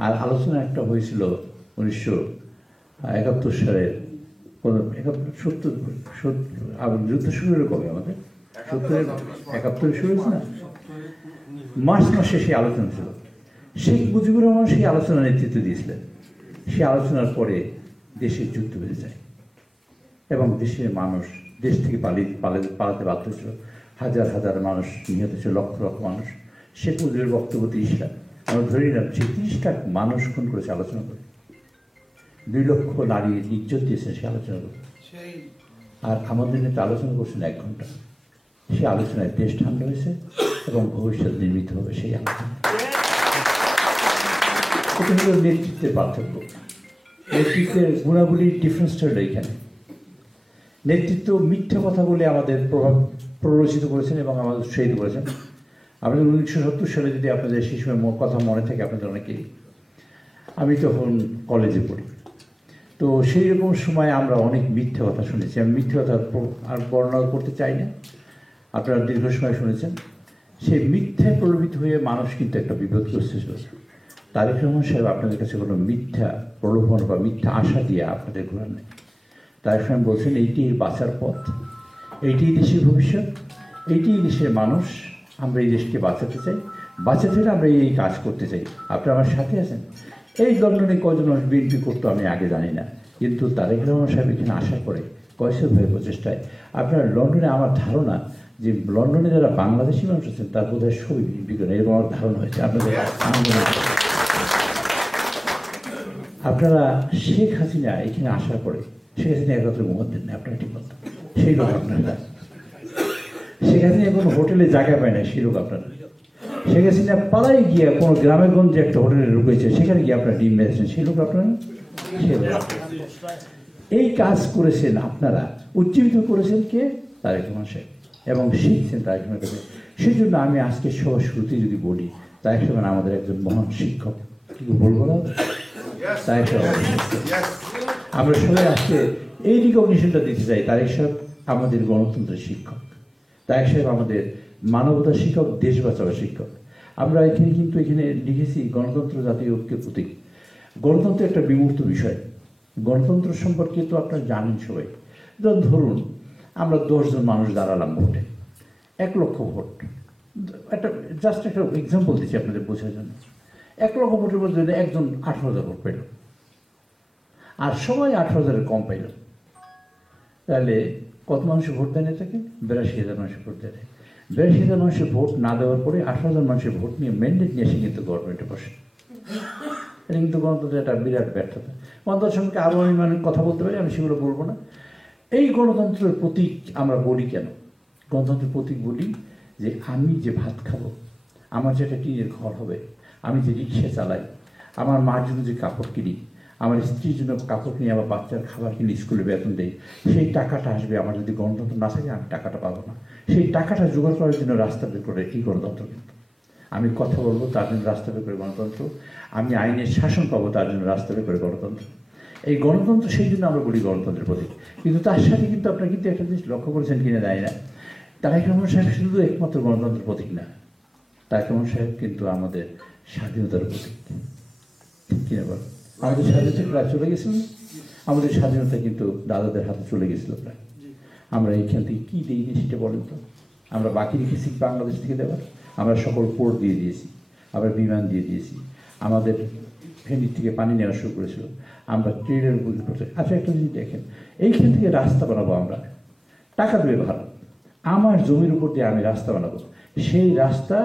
আর আলোচনা একটা হয়েছিল 1971 সালের 70 যুদ্ধ শুরু হলো কবে আমাদের 71 শুরু হয়েছে না, মার্চ মাসে সেই আলোচনা ছিল। শেখ মুজিবুর রহমান সেই আলোচনা নেতৃত্ব দিয়েছিলেন। সেই আলোচনার পরে দেশের যুদ্ধ বেড়ে যায় এবং দেশের মানুষ দেশ থেকে পালাতে বাধ্য হয়েছিল। হাজার হাজার মানুষ নিহত ছিল, লক্ষ লক্ষ মানুষ। শেখ মুজিবের বক্তব্য 30 লাখ, আমরা ধরে নিলাম সেই 30 লাখ মানুষ খুন করেছে আলোচনা করে। 2 লক্ষ নারীর ইজ্জত দিয়েছেন সে আলোচনা করে। আর আমাদের নেতা আলোচনা করছেন 1 ঘন্টা। সেই আলোচনায় দেশ ঠান্ডা হয়েছে এবং ভবিষ্যৎ নির্মিত হবে সেই আলোচনা। এটা হলো নেতৃত্বের পার্থক্য। নেতৃত্বের গুণাবলীর ডিফারেন্সটা হলো এইখানে। নেতৃত্ব মিথ্যা কথা বলে আমাদের প্ররোচিত করেছেন এবং আমাদের উৎসাহিত করেছেন। আপনাদের 1970 সালে যদি আপনাদের সেই সময় কথা মনে থাকে, আপনাদের অনেকেই, আমি তখন কলেজে পড়ি, তো সেই রকম সময় আমরা অনেক মিথ্যা কথা শুনেছি। আমি মিথ্যা কথা আর বর্ণনা করতে চাই না, আপনারা দীর্ঘ সময় শুনেছেন। সেই মিথ্যায় প্রলোভিত হয়ে মানুষ কিন্তু একটা বিপদগ্রস্ত হয়েছে। তারেক রহমান সাহেব আপনাদের কাছে কোনো মিথ্যা প্রলোভন বা মিথ্যা আশা দিয়ে আপনাদের ঘোরান নেই। তারেক সাহেব বলছেন এইটি বাঁচার পথ, এইটি দেশের ভবিষ্যৎ, এইটি দেশের মানুষ। আমরা এই দেশকে বাঁচাতে চাই, বাঁচাতে হলে আমরা এই কাজ করতে চাই। আপনারা আমার সাথে আছেন। এই লন্ডনে কয়জন মানুষ বিএনপি করতো আমি আগে জানি না, কিন্তু তারেক রহমান সাহেব এখানে আসার পরে কয়শোভাবে প্রচেষ্টায় আপনারা লন্ডনে, আমার ধারণা যে লন্ডনে যারা বাংলাদেশি মানুষ আছেন তার বোধহয় সবই বিএনপি করেন, এরকম আমার ধারণা হয়েছে। আপনারা শেখ হাসিনা এখানে আসার পরে শেখ হাসিনা একত্রে ঘুমাতে দেন না, আপনারা ঠিক মতো সেই লোক আপনারা। শেখ হাসিনা কোনো হোটেলে জায়গা পায় না, সেই লোক আপনারা। শেখ হাসিনা পালাই গিয়ে কোনো গ্রামে গঞ্জে একটা হোটেলে ঢুকেছে, সেখানে গিয়ে আপনারা ডিম মেরেছেন, সেই লোক আপনারা। এই কাজ করেছেন আপনারা, উজ্জীবিত করেছেন কে? তারেক রহমান সাহেব, এবং শিখছেন তারেক রহমানের কাছে। সেই জন্য আমি আজকে সবার শুরুতেই যদি বলি, তারেক রহমান আমাদের একজন মহান শিক্ষক। কি বলবো না, তারেক রহমান আমরা সবাই আজকে এই রিকগনিশনটা দিতে চাই। তারেক সাহেব আমাদের গণতন্ত্রের শিক্ষক, তারেক সাহেব আমাদের মানবতার শিক্ষক, দেশ বাঁচাবার শিক্ষক। আমরা এখানে কিন্তু লিখেছি গণতন্ত্র জাতীয় ঐক্যের প্রতীক। গণতন্ত্র একটা বিমূর্ত বিষয়। গণতন্ত্র সম্পর্কে তো আপনারা জানেন সবাই। ধরুন আমরা 10 জন মানুষ দাঁড়ালাম ভোটে, 1 লক্ষ ভোট। একটা জাস্ট একটা এক্সাম্পল দিচ্ছি আপনাদের বোঝার জন্য। 1 লক্ষ ভোটের মধ্যে একজন 18,000 ভোট পেল, আর সবাই 18,000-এর কম পাইল, তাহলে কত মানুষের ভোট দেয় এটাকে? 82,000 মানুষের ভোট দেয়। 82,000 মানুষের ভোট না দেওয়ার পরে 18,000 মানুষের ভোট নিয়ে ম্যান্ডেট নিয়ে এসে কিন্তু গভর্নমেন্টে বসে। এটা কিন্তু গণতন্ত্রের একটা বিরাট ব্যর্থতা। গণতন্ত্র সম্পর্কে আরও আমি কথা বলতে পারি, আমি সেগুলো বলবো না। এই গণতন্ত্রের প্রতীক আমরা বলি কেন? গণতন্ত্রের প্রতীক বলি যে আমি যে ভাত খাবো, আমার যে একটা টিনের ঘর হবে, আমি যে রিক্সা চালাই, আমার মার জন্য যে কাপড় কিনি, আমার স্ত্রীর জন্য কাপড় কিনি, আমার বাচ্চার খাবার কিনি, স্কুলে বেতন দেয়, সেই টাকাটা আসবে। আমার যদি গণতন্ত্র না থাকে আমি টাকাটা পাবো না। সেই টাকাটা জোগাড় করার জন্য রাস্তা বের করে এই গণতন্ত্র। কিন্তু আমি কথা বলবো তার জন্য রাস্তা বের করে গণতন্ত্র, আমি আইনের শাসন পাবো তার জন্য রাস্তা বের করে গণতন্ত্র। এই গণতন্ত্র সেই জন্য আমরা বলি গণতন্ত্রের প্রতীক। কিন্তু তার সাথে কিন্তু আপনারা কিন্তু একটা জিনিস লক্ষ্য করেছেন কিনা জানি না, তারেক রহমান সাহেব শুধু একমাত্র গণতন্ত্রের প্রতীক না, তারেক রহমান সাহেব কিন্তু আমাদের স্বাধীনতার প্রতীক। ঠিক কিনা বল? আমাদের স্বাধীনতা প্রায় চলে গেছিল, আমাদের স্বাধীনতা কিন্তু দাদাদের হাতে চলে গেছিল প্রায়। আমরা এইখান থেকে কী দিইনি সেটা বলেন তো? আমরা বাকি রেখেছি বাংলাদেশ থেকে দেওয়ার, আমরা সকল পোর্ট দিয়ে দিয়েছি, আমরা বিমান দিয়ে দিয়েছি, আমাদের ফেনী থেকে পানি নেওয়া শুরু করেছিল, আমরা ট্রেনের উপর করছি। আচ্ছা একটা জিনিস দেখেন, এইখান থেকে রাস্তা বানাবো আমরা, টাকা দেবে ভালো, আমার জমির উপর দিয়ে আমি রাস্তা বানাবো, সেই রাস্তা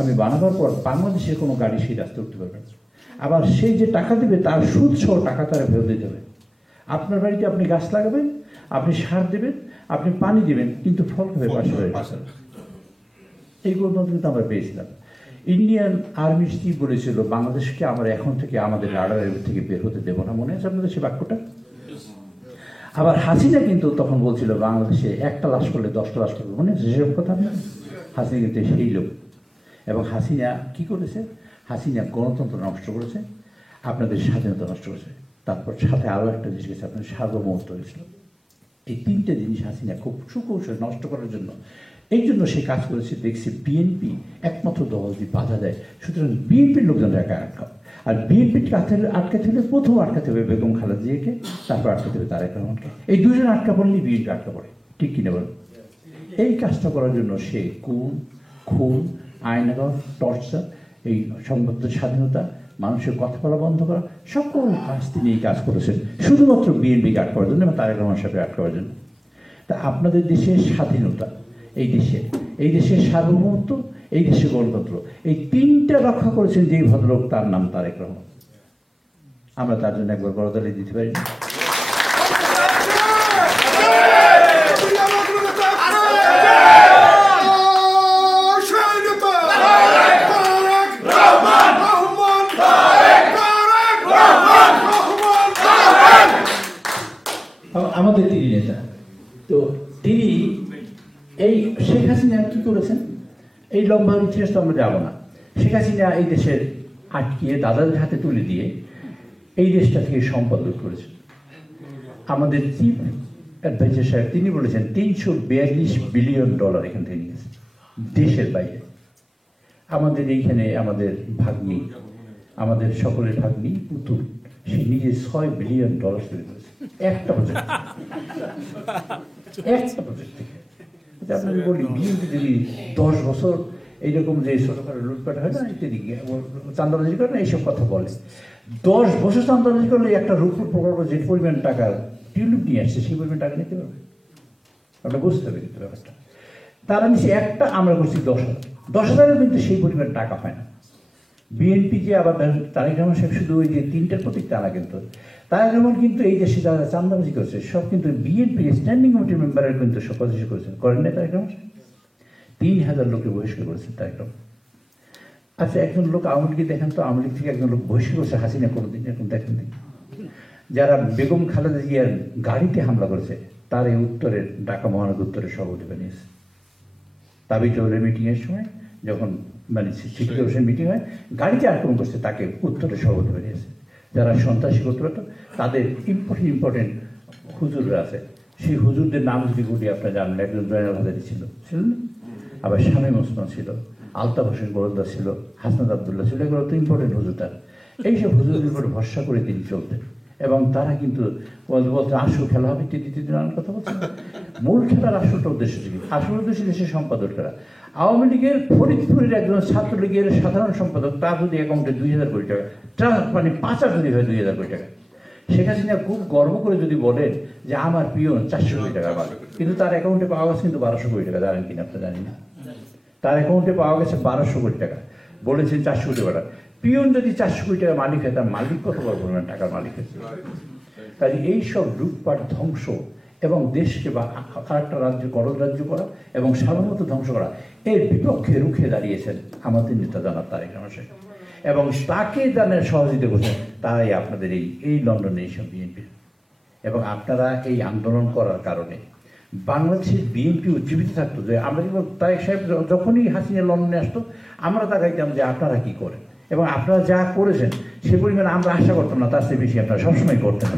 আমি বানাবার পর বাংলাদেশের কোনো গাড়ি সেই রাস্তা উঠতে পারবে না। আবার সেই যে টাকা দেবে তার সুদ সহ টাকা তারা ফেরত দিতে হবে। আপনার বাড়িতে আপনি গাছ লাগাবেন, আপনি সার দেবেন, আপনি পানি দেবেন, কিন্তু ফল হবে পাশে বাড়ি। এই গণতন্ত্র কিন্তু আমরা পেয়েছিলাম। ইন্ডিয়ান আর্মি চিফ বলেছিল বাংলাদেশকে আমরা এখন থেকে আমাদের রাডারের থেকে বের হতে দেবো না, মনে আছে আপনাদের সে বাক্যটা? আবার হাসিনা কিন্তু তখন বলছিল বাংলাদেশে একটা লাশ করলে 10টা লাশ করবে, মনে আছে সেসব কথা? আপনার হাসিনা কিন্তু সেই লোক। এবং হাসিনা কি করেছে? হাসিনা গণতন্ত্র নষ্ট করেছে, আপনাদের স্বাধীনতা নষ্ট করেছে, তারপর সাথে আরও একটা জিনিস গেছে, আপনার সার্বভৌমত্ব হয়েছিল। এই তিনটে জিনিস হাসিনা খুব সুকৌশল নষ্ট করার জন্য, এই জন্য সে কাজ করেছে। দেখছি বিএনপি একমাত্র দল দিয়ে বাধা দেয়, সুতরাং বিএনপির লোকজন একা আটকাও। আর বিএনপির আটকাতে হলে প্রথম আটকাতে হবে বেগম খালেদা জিয়াকে, তারপর আটকাতে হবে তারেক রহমানকে। এই দুজন আটকা পড়লেই বিএনপি আটকা পড়ে। ঠিক কিনা বলেন? এই কাজটা করার জন্য সে খুন, আইনাগর, টর্চার, এই সংবাদের স্বাধীনতা, মানুষের কথা বলা বন্ধ করা, সকল কাজ তিনি এই কাজ করেছেন শুধুমাত্র বিএনপিকে আটকাবার জন্য এবং তারেক রহমান সাহেবকে আটকাবার জন্য। তা আপনাদের দেশের স্বাধীনতা, এই দেশের সার্বভৌমত্ব, এই দেশের গণতন্ত্র, এই তিনটা রক্ষা করেছেন যেই ভদ্রলোক, তার নাম তারেক রহমান। আমরা তার জন্য একবার করতালি দিতে পারি না? আমাদের তিনি নেতা, তো তিনি এই শেখ হাসিনা কি করেছেন এই লম্বা ইতিহাস তো আমরা যাবো না। শেখ হাসিনা এই দেশের আটকিয়ে দাদাদের হাতে তুলে দিয়ে এই দেশটা থেকে সম্পদ লুট করেছেন। আমাদের চিফ অ্যাডভাইজার সাহেব তিনি বলেছেন 342 বিলিয়ন ডলার এখান থেকে নিয়েছে দেশের বাইরে। আমাদের এইখানে আমাদের ভাগ্নি, আমাদের সকলের ভাগ্নি পুতুল, সে নিজে 6 বিলিয়ন ডলার তৈরি করেছে একটা প্রজেক্ট থেকে। আপনাকে বলি বিএনপি যদি 10 বছর এইরকম যে ছোটখাটো লুটপাট হয় না ইত্যাদি চাঁদাবাজি করে না, এইসব কথা বলে, 10 বছর চাঁদাবাজি করলে একটা রূপপুর প্রকল্প যে পরিমাণ টাকা টিউলিপ নিয়ে আসছে সেই পরিমাণ টাকা নিতে পারবে? আপনার বুঝতে হবে কিন্তু ব্যাপারটা। তারা নিচে একটা, আমরা করছি 10,000, 10,000-এর কিন্তু সেই পরিমাণ টাকা হয় না। বিএনপি যে আবার তারেক রহমান সাহেব শুধু ওই যে তিনটার প্রতীক তা না, কিন্তু তারেক রহমান কিন্তু এই দেশে যারা চাঁদাবাজি করেছে সব কিন্তু বিএনপি স্ট্যান্ডিং কমিটির মেম্বারের কিন্তু সব কথা করেছেন, করেন না তারেক রহমান সাহেব? 3,000 লোকের বহিষ্কার করেছেন তারেক রহমান। আচ্ছা একজন লোক আওয়ামী লীগকে দেখেন তো, আওয়ামী লীগ থেকে একজন লোক বহিষ্কার করেছে হাসিনা কোনোদিন এরকম দেখেন নি? যারা বেগম খালেদা জিয়ার গাড়িতে হামলা করেছে তার এই উত্তরের ঢাকা মহানগর উত্তরের সভাপতি বানিয়েছে। তাবিজ চৌধুরীর মিটিংয়ের সময় যখন মানে সিটি কর্পোরেশন মিটিং হয়, গাড়িতে আক্রমণ করছে, তাকে উত্তরের সভাপতি বানিয়েছে। যারা সন্ত্রাসী করতে পারতো তাদের ইম্পর্টেন্ট হুজুররা আছে, সেই হুজুরদের নাম যদি বলি আপনারা জানলেন, একজন জয়নাল হাজারি ছিল, আবার শামীম ওসমান ছিল, আলতাফ হোসেন বরদ্দার ছিল, হাসনাত আবদুল্লাহ ছিল, এগুলো তো ইম্পর্টেন্ট হুজুর। তার এইসব হুজুরের উপর ভরসা করে তিনি চলতেন এবং তারা কিন্তু বলতে আসল খেলা হবে ইত্যাদি নানান কথা বলছেন। মূল খেলার আসলটা উদ্দেশ্য ছিল, আসল উদ্দেশ্য দেশের সম্পাদক করা। আওয়ামী লীগের ফরিদপুরের একজন ছাত্রলীগের সাধারণ সম্পাদক, তার যদি অ্যাকাউন্টে 2,000 কোটি টাকা, মানে 5 যদি হয় 2,000 কোটি টাকা, শেখ হাসিনা খুব গর্ব করে যদি বলেন যে আমার পিয়ন 400 কোটি টাকা পাবে, কিন্তু তার অ্যাকাউন্টে পাওয়া গেছে কিন্তু 1200 কোটি টাকা। জানেন কিনা আপনারা? জানি না। তার অ্যাকাউন্টে পাওয়া গেছে 1200 কোটি টাকা, বলেছেন 400 কোটি টাকা। পিয়ন যদি 400 কোটি টাকা মালিক হয়, তার মালিক কত বড় পরিমাণ টাকার মালিক হয়েছে। কাজে এইসব লুটপাট, ধ্বংস এবং দেশকে বা আরেকটা রাজ্য গরজ রাজ্য করা এবং সাধারণত ধ্বংস করা, এর বিপক্ষে রুখে দাঁড়িয়েছেন আমাদের নেতা জনাব তারেক রহমান সাহেব, এবং তাকে যারা সহযোগিতা করছেন তারাই আপনাদের এই লন্ডনে এইসব বিএনপি। এবং আপনারা এই আন্দোলন করার কারণে বাংলাদেশের বিএনপি উজ্জীবিত থাকতো। যে আমরা যেমন তারেক সাহেব যখনই হাসিনা লন্ডনে আসতো, আমরা তাকাইতাম যে আপনারা কী করেন, এবং আপনারা যা করেছেন সে পরিমাণে আমরা আশা করতাম না, তার চেয়ে বেশি আপনারা সবসময় করতেন।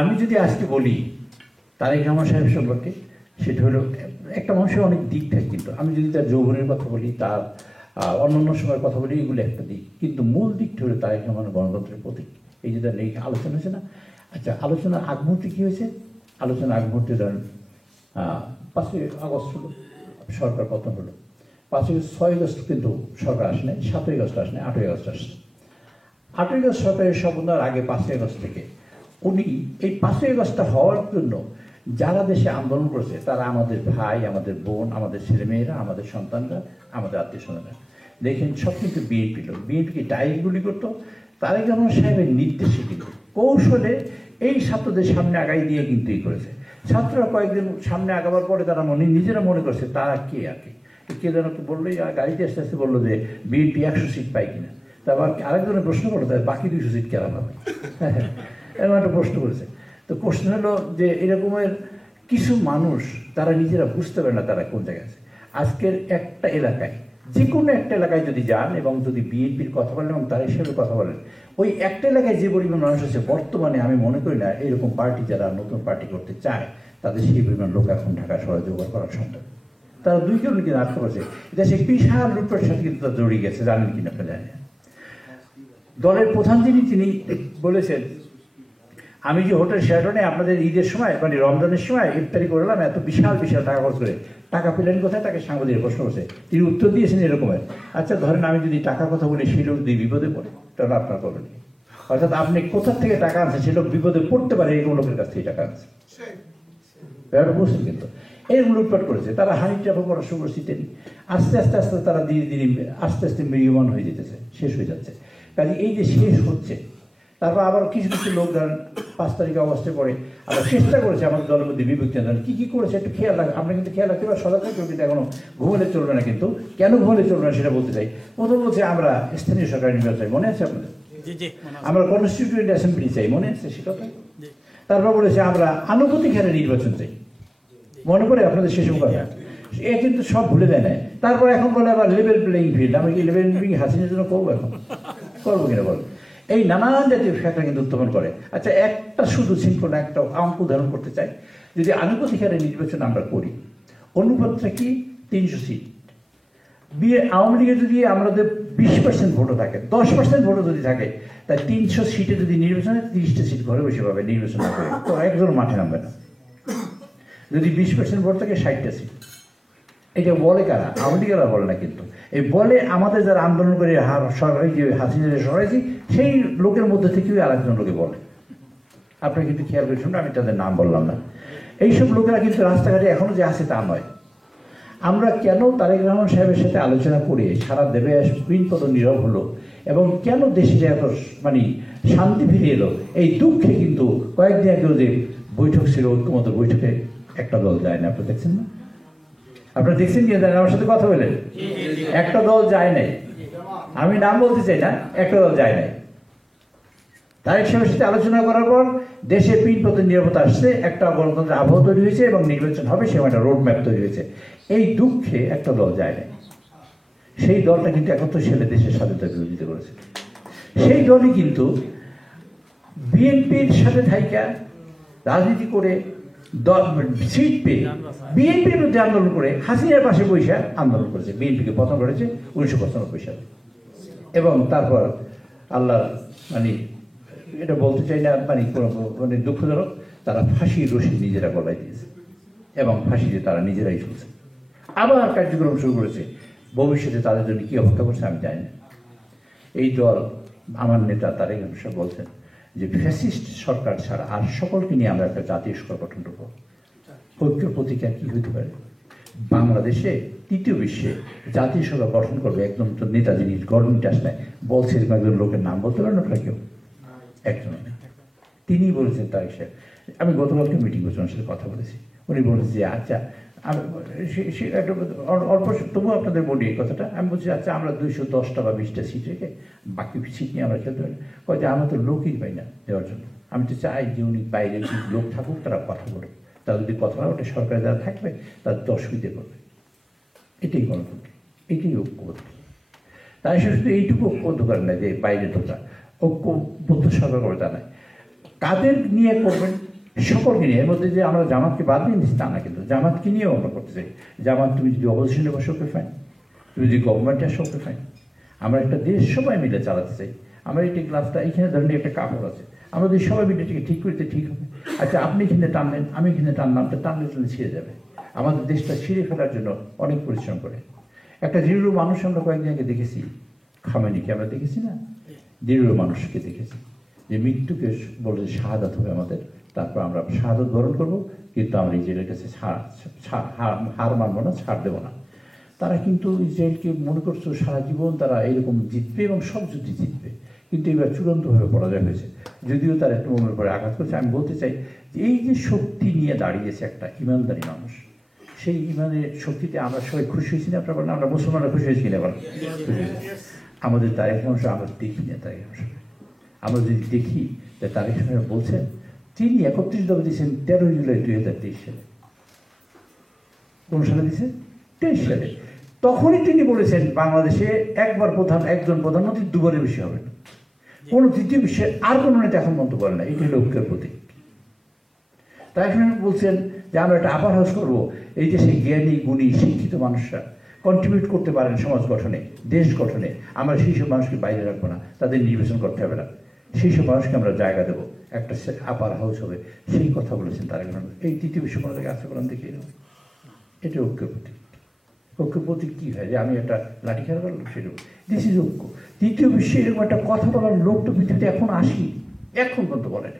আমি যদি আজকে বলি তারেক রহমান সাহেব সম্পর্কে, সেটা হলো একটা মানুষের অনেক দিক থাকে, কিন্তু আমি যদি তার যৌবনের কথা বলি, তার অন্যান্য সময়ের কথা বলি, এগুলো একটা দিক, কিন্তু মূল দিকটা হলো তারেক রহমান গণতন্ত্রের প্রতীক। এই যে তার এই আলোচনা হয়েছে না, আচ্ছা আলোচনার আগ মুহূর্তে কী হয়েছে? আলোচনার আগ মুহূর্তে ধরেন 5ই আগস্ট হলো, সরকার পতন হলো। 6 আগস্ট কিন্তু সরকার আসে নাই, 7ই আগস্ট আসে নাই, 8ই আগস্ট আসছে। 8ই আগস্ট সরকারের শপথের আগে 5ই আগস্ট থেকে উনি এই 5ই আগস্টটা হওয়ার জন্য যারা দেশে আন্দোলন করেছে, তারা আমাদের ভাই, আমাদের বোন, আমাদের ছেলেমেয়েরা, আমাদের সন্তানরা, আমাদের আত্মীয় স্বজনরা, দেখেন সব কিন্তু বিএনপি লোক। বিএনপিকে ডাইগুলি করতো তারেক রহমান সাহেবের নির্দেশে, কিন্তু কৌশলে এই ছাত্রদের সামনে আগাই দিয়ে কিন্তু করেছে। ছাত্ররা কয়েকদিন সামনে আগাবার পরে তারা নিজেরা মনে করছে তারা কে আর কি, কে যেন তো বললো, গাড়িতে আস্তে আস্তে বললো যে বিএনপি 100 সিট পায় কিনা। তারপর আরেকজনের প্রশ্ন করলো, তাই বাকি 200 সিট কেনা পাবে, এরকম একটা প্রশ্ন করেছে। তো প্রশ্ন হলো যে এরকমের কিছু মানুষ তারা নিজেরা বুঝতে পারে না তারা কোন জায়গায় আছে। আজকের একটা এলাকায়, যে কোনো একটা এলাকায় যদি যান এবং যদি বিএনপির কথা বলেন এবং তার হিসেবে কথা বলেন, ওই একটা এলাকায় যে পরিমাণ মানুষ আছে, বর্তমানে আমি মনে করি না এরকম পার্টি যারা নতুন পার্টি করতে চায় তাদের সেই পরিমাণ লোক এখন ঢাকা শহরে জোগাড় করা সম্ভব। তারা 2 জন কিন্তু আটকে পড়ছে, এটা সেই বিশাল লুটের সাথে কিন্তু তারা জড়িয়ে গেছে, জানেন কিনা আপনি জানেন। দলের প্রধান তিনি বলেছেন, আমি যে হোটেল শেরাটনে আপনাদের ঈদের সময় মানে রমজানের সময় ইফতারি করলাম, এত বিশাল বিশাল টাকা খরচ করে, টাকা পেলেন কোথায়? তাকে সাংবাদিক প্রশ্ন করছে, তিনি উত্তর দিয়েছেন এরকমের, আচ্ছা ধরেন আমি যদি টাকার কথা বলি সেই লোক যদি বিপদে পড়ে, তাহলে আপনার করবেন। অর্থাৎ আপনি কোথা থেকে টাকা আনছেন, সে লোক বিপদে পড়তে পারে, এরকম লোকের কাছ থেকে টাকা আনছে, ব্যাপারটা বুঝছেন। কিন্তু এরকম লুটপাট করেছে তারা, হানি ট্রাফা করা শুরু করছে ইত্যাদি। আস্তে আস্তে আস্তে তারা ধীরে ধীরে আস্তে আস্তে ম্রিয়মান হয়ে যেতেছে, শেষ হয়ে যাচ্ছে। কাজে এই যে শেষ হচ্ছে, তারপর আবার কিছু কিছু লোক ধরেন 5 তারিখে অবস্থায় পড়ে আবার চেষ্টা করেছে আমাদের দলের মধ্যে বিভক্তি আনতে। কী কী করেছে একটু খেয়াল রাখ, আমরা কিন্তু খেয়াল রাখতে পারি, সজাগ থাকতে কিন্তু এখনো ঘুমলে চলবে না। কিন্তু কেন ঘুমলে চলবে না সেটা বলতে চাই। প্রথম বলছে আমরা স্থানীয় সরকার নির্বাচন চাই, মনে আছে আপনাদের? আমরা কনস্টিটিউয়েন্ট অ্যাসেম্বলি চাই, মনে আছে সে কথা? তারপর বলেছে আমরা আনুপাতিক হারে নির্বাচন চাই, মনে পড়ে আপনাদের সেসব কথা? এ কিন্তু সব ভুলে দেয় না। তারপর এখন বলে আবার লেভেল প্লেইং ফিল্ড, আমরা কি লেভেল প্লেইং হাসিনের জন্য করবো? এখন করবো কিনা বল? এই নানান জাতীয় ফ্যাক্টর কিন্তু উত্থাপন করে। আচ্ছা একটা শুধু সিম্পল একটা অঙ্ক উদাহরণ করতে চাই, যদি আনুপাতিক হারে নির্বাচন আমরা করি, অনুপাতটা কি 300 সিট, আওয়ামী লীগে যদি আমাদের 20% ভোটও থাকে, 10% ভোটও যদি থাকে, তাই 300 সিটে যদি নির্বাচন হয় 30টা সিট ঘরে বসে পাবে নির্বাচন না করে, তো একজন মাঠে নামবে না। যদি 20% ভোট থাকে 60টা সিট। এটা বলে কারা? আওয়ামী লীগেরা বলে না, কিন্তু এই বলে আমাদের যারা আন্দোলন করে সরকারি যে হাসিনা সরাইছি সেই লোকের মধ্যে থেকেও আরেকজন লোকে বলে। আপনারা কিন্তু খেয়াল করে শুনুন, আমি তাদের নাম বললাম না। এইসব লোকেরা কিন্তু রাস্তাঘাটে এখনো যে আছে তা নয়। আমরা কেন তারেক রহমান সাহেবের সাথে আলোচনা করে সারা দেবে পিনপদ নীরব হলো এবং কেন দেশে যে এত মানে শান্তি ফিরে এলো, এই দুঃখে কিন্তু কয়েকদিন আগেও যে বৈঠক ছিল, ঐক্যমত বৈঠকে একটা দল যায় না, আপনারা দেখছেন না? আপনারা দেখছেন কি? আমার সাথে কথা বলেন, একটা দল যায় নাই, আমি নাম বলতে চাই না, একটা দল যায় নাই। তারেক সাহেবের সাথে আলোচনা করার পর দেশে পিনপথের নিরাপত্তা আসছে, একটা গণতন্ত্রের আবহাওয়া তৈরি হয়েছে এবং নির্বাচন হবে, সেরকম একটা রোড ম্যাপ তৈরি হয়েছে। এই দুঃখে একটা দল যায় নাই। সেই দলটা কিন্তু একত্র ছেলে দেশের স্বাধীনতা বিরোধিতা করেছে। সেই দলই কিন্তু বিএনপির সাথে থাইকা রাজনীতি করে সিট পেয়ে বিএনপির বিরুদ্ধে আন্দোলন করে হাসিনার পাশে বৈশা আন্দোলন করেছে, বিএনপিকে পতন করেছে 1995 সালে। এবং তারপর আল্লাহ মানে এটা বলতে চাই না, মানে দুঃখজনক, তারা ফাঁসির রশি নিজেরা গলায় দিয়েছে এবং ফাঁসিতে তারা নিজেরাই শুনছে, আবার কার্যক্রম শুরু করেছে। ভবিষ্যতে তাদের জন্য কী অপেক্ষা করছে আমি জানি না। এই দল, আমার নেতা তারেক রহমান সাহেব বলছেন যে ফ্যাসিস্ট সরকার ছাড়া আর সকলকে নিয়ে আমরা একটা জাতীয় সরকার গঠন করবো। ঐক্যের প্রতীক্ষা কী হইতে পারে? বাংলাদেশে তৃতীয় বিশ্বে জাতিসভা গঠন করবে একদম তো নেতাজি গভর্নমেন্ট আসলে বলছে এরকম একজন লোকের নাম বলতে পারেন আপনারা কেউ? একজন তিনি বলেছেন তারেক সাহেব। আমি গতকালকে মিটিং করছি, ওনার সাথে কথা বলেছি। উনি বলেছেন যে আচ্ছা সে একটা অল্প তবুও আপনাদের বলি এই কথাটা। আমি বলছি আচ্ছা আমরা 210টা বা 20টা সিট রেখে বাকি সিট নিয়ে আমরা খেলতে পারি। যে আমরা তো লোকই পাই না দেওয়ার জন্য। আমি তো চাই যে উনি বাইরে লোক থাকুক, তারা কথা বলুক। তারা যদি কথা না ওঠে, সরকারে যারা থাকবে তাদের তো অসুবিধে করবে। এটাই গণতন্ত্র, এটাই ঐক্যবদ্ধ। তাই সে শুধু এইটুকু ঐক্যবদ্ধ করেন না যে বাইরে ঢোকা, ঐক্যবদ্ধ সরকার করে তা নয়। কাদের নিয়ে করবেন? সকলকে নিয়ে। এর মধ্যে যে আমরা জামাতকে বাদ দিয়ে দিচ্ছি তা না, কিন্তু জামাতকে নিয়েও আমরা করতে চাই। জামাত তুমি যদি অপোজিশনে বসে ওকে ফাইন, তুমি যদি গভর্নমেন্টে আসো ওকে ফাইন। আমরা একটা দেশ সবাই মিলে চালাতে চাই। আমরা এই গ্লাসটা এইখানে ধরেন একটা কাপড় আছে, আমরা যদি সবাই মিলে এটাকে ঠিক করতে ঠিক হবে। আচ্ছা আপনি এখানে টানলেন, আমি এখানে টানলাম, তো টানলে ছিঁড়ে যাবে। আমাদের দেশটা ছিঁড়ে ফেলার জন্য অনেক পরিশ্রম করে। একটা দৃঢ় মানুষ আমরা কয়েকদিন আগে দেখেছি, খামেনিকে আমরা দেখেছি না, দৃঢ় মানুষকে দেখেছি যে মৃত্যুকে বলে শাহাদাত হবে আমাদের, তারপর আমরা শাহাদাত বরণ করবো, কিন্তু আমরা ইসরায়েলের কাছে হার মানবো না, ছাড় দেবো না। তারা কিন্তু ইসরায়েলকে মনে করছো সারা জীবন তারা এইরকম জিতবে এবং সব যুদ্ধে জিতবে, কিন্তু এবার চূড়ান্তভাবে পরাজয় হয়েছে। যদিও তার একটু মনের পরে আঘাত করেছে। আমি বলতে চাই যে এই যে শক্তি নিয়ে দাঁড়িয়েছে একটা ইমানদারি মানুষ, সেই ইমানের শক্তিতে আমরা সবাই খুশি হয়েছি না? আপনারা বলেন আমরা মুসলমানরা খুশি হয়েছি কিনা বলেন? আমাদের তারেক মানুষ আমরা দেখি না। তারেক মানুষ আমরা যদি দেখি যে তারেক সাহেব বলছেন, তিনি 31 দফা দিয়েছেন 13 জুলাই 2023 সালে। কোন সালে দিয়েছেন? 23 সালে। তখনই তিনি বলেছেন বাংলাদেশে একজন প্রধানমন্ত্রী দুবারের বেশি হবে না। কোন তৃতীয় বিশ্বের আর কোনো নেতা এখন মন্তব্য করে না। এটি হলো ঐক্যের প্রতীক। তাই এখন বলছেন যে আমরা একটা আপার হাউস করবো, এই যে সেই জ্ঞানী গুণী শিক্ষিত মানুষরা কন্ট্রিবিউট করতে পারেন সমাজ গঠনে, দেশ গঠনে। আমরা সেই সব মানুষকে বাইরে রাখবো না, তাদের নির্বাচন করতে হবে না, সেই সব মানুষকে আমরা জায়গা দেবো, একটা আপার হাউস হবে, সেই কথা বলেছেন তারেক রহমান। এই তৃতীয় বিশ্ব কোনো জায়গায় আছে বলেন দেখিয়ে দেবো। এটা ঐক্যের প্রতীক। ঐক্যের প্রতীক কী হয়? যে আমি একটা লাঠি খেলা করলাম, সেরকম দিস ইজ ঐক্য। তৃতীয় বিশ্বে এরকম একটা কথা বলার লোক তো পৃথিবীতে এখন আসি, এখন পর্যন্ত বলেন।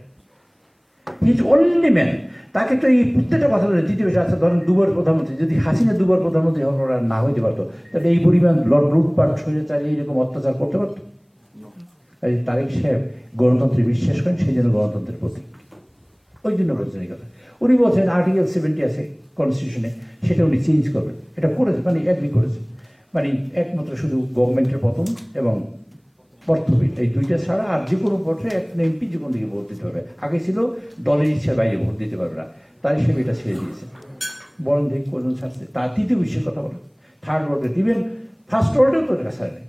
Is only man. তাকে তো এই প্রত্যেকটা কথা বলে তৃতীয় বিশ্বে। আচ্ছা ধরেন দুবার প্রধানমন্ত্রী, যদি হাসিনা দুবার প্রধানমন্ত্রী হওয়ার না হইতে পারতো, তাহলে এই পরিমাণ লুটপাট স্বৈরাচারী এইরকম অত্যাচার করতে পারতো? আর তারেক সাহেব গণতন্ত্রে বিশ্বাস করেন, সেই জন্য গণতন্ত্রের প্রতীক। ওই জন্য বলছেন এই কথা। উনি বলছেন আর্টিকেল 70 আছে কনস্টিটিউশনে, সেটা উনি চেঞ্জ করবেন। এটা করেছে, মানে অ্যাগ্রি করেছে। মানে একমাত্র শুধু গভর্নমেন্টের পতন এবং অর্থবিদ, এই দুইটা ছাড়া আর যে কোনো ভোটে একটা এমপি যে কোনো দিকে ভোট দিতে পারবে। আগে ছিল দলের ইচ্ছার বাইরে ভোট দিতে পারবে না, তাই হিসেবে এটা ছেড়ে দিয়েছে। বরং দেখি কোনজন ছাড়ছে, তার তৃতীয় বিশ্বের কথা বলে। থার্ড ওয়ার্ল্ডে দিবেন, ফার্স্ট ওয়ার্ল্ডেও তো এটা ছাড়ে নেই।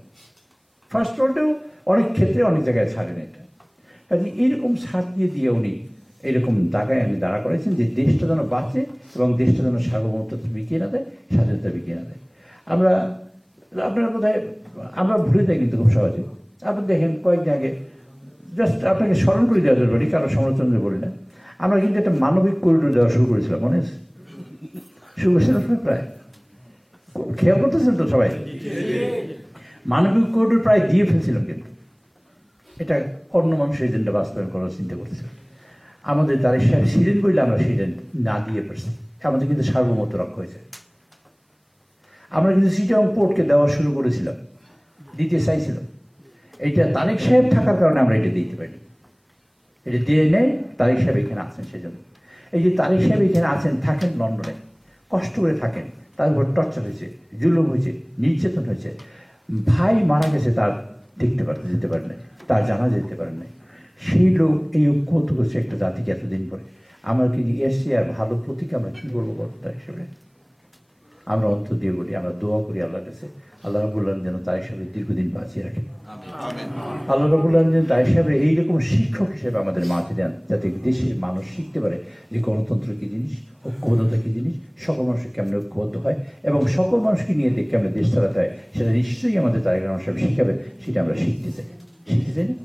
ফার্স্ট ওয়ার্ল্ডেও অনেক ক্ষেত্রে অনেক জায়গায় ছাড়েন এটা। কাজে এইরকম ছাড় দিয়ে উনি এরকম জায়গায় আমি দাঁড়া করেছেন যে দেশটা যেন বাঁচে এবং দেশটা যেন সার্বভৌমত্ব বিকিয়ে না দেয়, স্বাধীনতা বিকিয়ে না দেয়। আপনারা বোধহয় আমরা ভুলে যাই কিন্তু খুব সহজে। আপনি দেখেন কয়েকদিন আগে, জাস্ট আপনাকে স্মরণ করে দেওয়া জরুরি, কারো সমালোচনা বলি না, আমরা কিন্তু একটা মানবিক করিডোর দেওয়া শুরু করেছিলাম, মনে আছে? শুরু করেছিলাম প্রায়, খেয়াল করতেছেন তো সবাই? মানবিক করিডোর প্রায় দিয়ে ফেলছিলাম, কিন্তু এটা অন্য মানুষের এজেন্ডা বাস্তবায়ন করার চিন্তা করতেছিলাম। আমাদের তারেক সাহেব ছিলেন বলে আমরা সেটা না দিয়ে পারছি। আমাদের কিন্তু সার্বভৌমত্ব রক্ষা হয়েছে। আমরা কিন্তু চিটাগং পোর্টকে দেওয়া শুরু করেছিলাম, দিতে চাইছিলাম। এইটা তারেক সাহেব থাকার কারণে আমরা এটা দিতে পারি। এটা দিয়ে নেয়, তারেক সাহেব এখানে আছেন সেজন্য। এই যে তারেক সাহেব এখানে আছেন, থাকেন লন্ডনে, কষ্ট করে থাকেন, তার উপর টর্চার হয়েছে, জুলুম হয়েছে, নির্যাতন হয়েছে। ভাই মারা গেছে, তার যেতে পারেন নাই, তার জানা যেতে পারেন নাই। সেই লোক এই ঐক্যবদ্ধ করছে একটা জাতিকে এতদিন পরে। আমরা কিন্তু এসছি আর ভালো প্রতীক আমরা কী করবো তার হিসেবে? আমরা অন্তর দিয়ে বলি, আমরা দোয়া করি আল্লাহর কাছে, আল্লাহ রাব্বুল আলামিন যেন তারেক সাহেবের দীর্ঘদিন বাঁচিয়ে রাখেন। আল্লাহ রাব্বুল আলামিন যেন তারেক সাহেবের এইরকম শিক্ষক হিসেবে আমাদের মাঝে দেন, যাতে দেশের মানুষ শিখতে পারে যে গণতন্ত্র কী জিনিস, ঐক্যবদ্ধতা কী জিনিস, সকল মানুষের কেমন ঐক্যবদ্ধ হয় এবং সকল মানুষকে নিয়ে কেমন দেশ চালাতে হয়, সেটা নিশ্চয়ই আমাদের তারেক রহমান সাহেব শিখাবেন। সেটা আমরা শিখতে চাই না?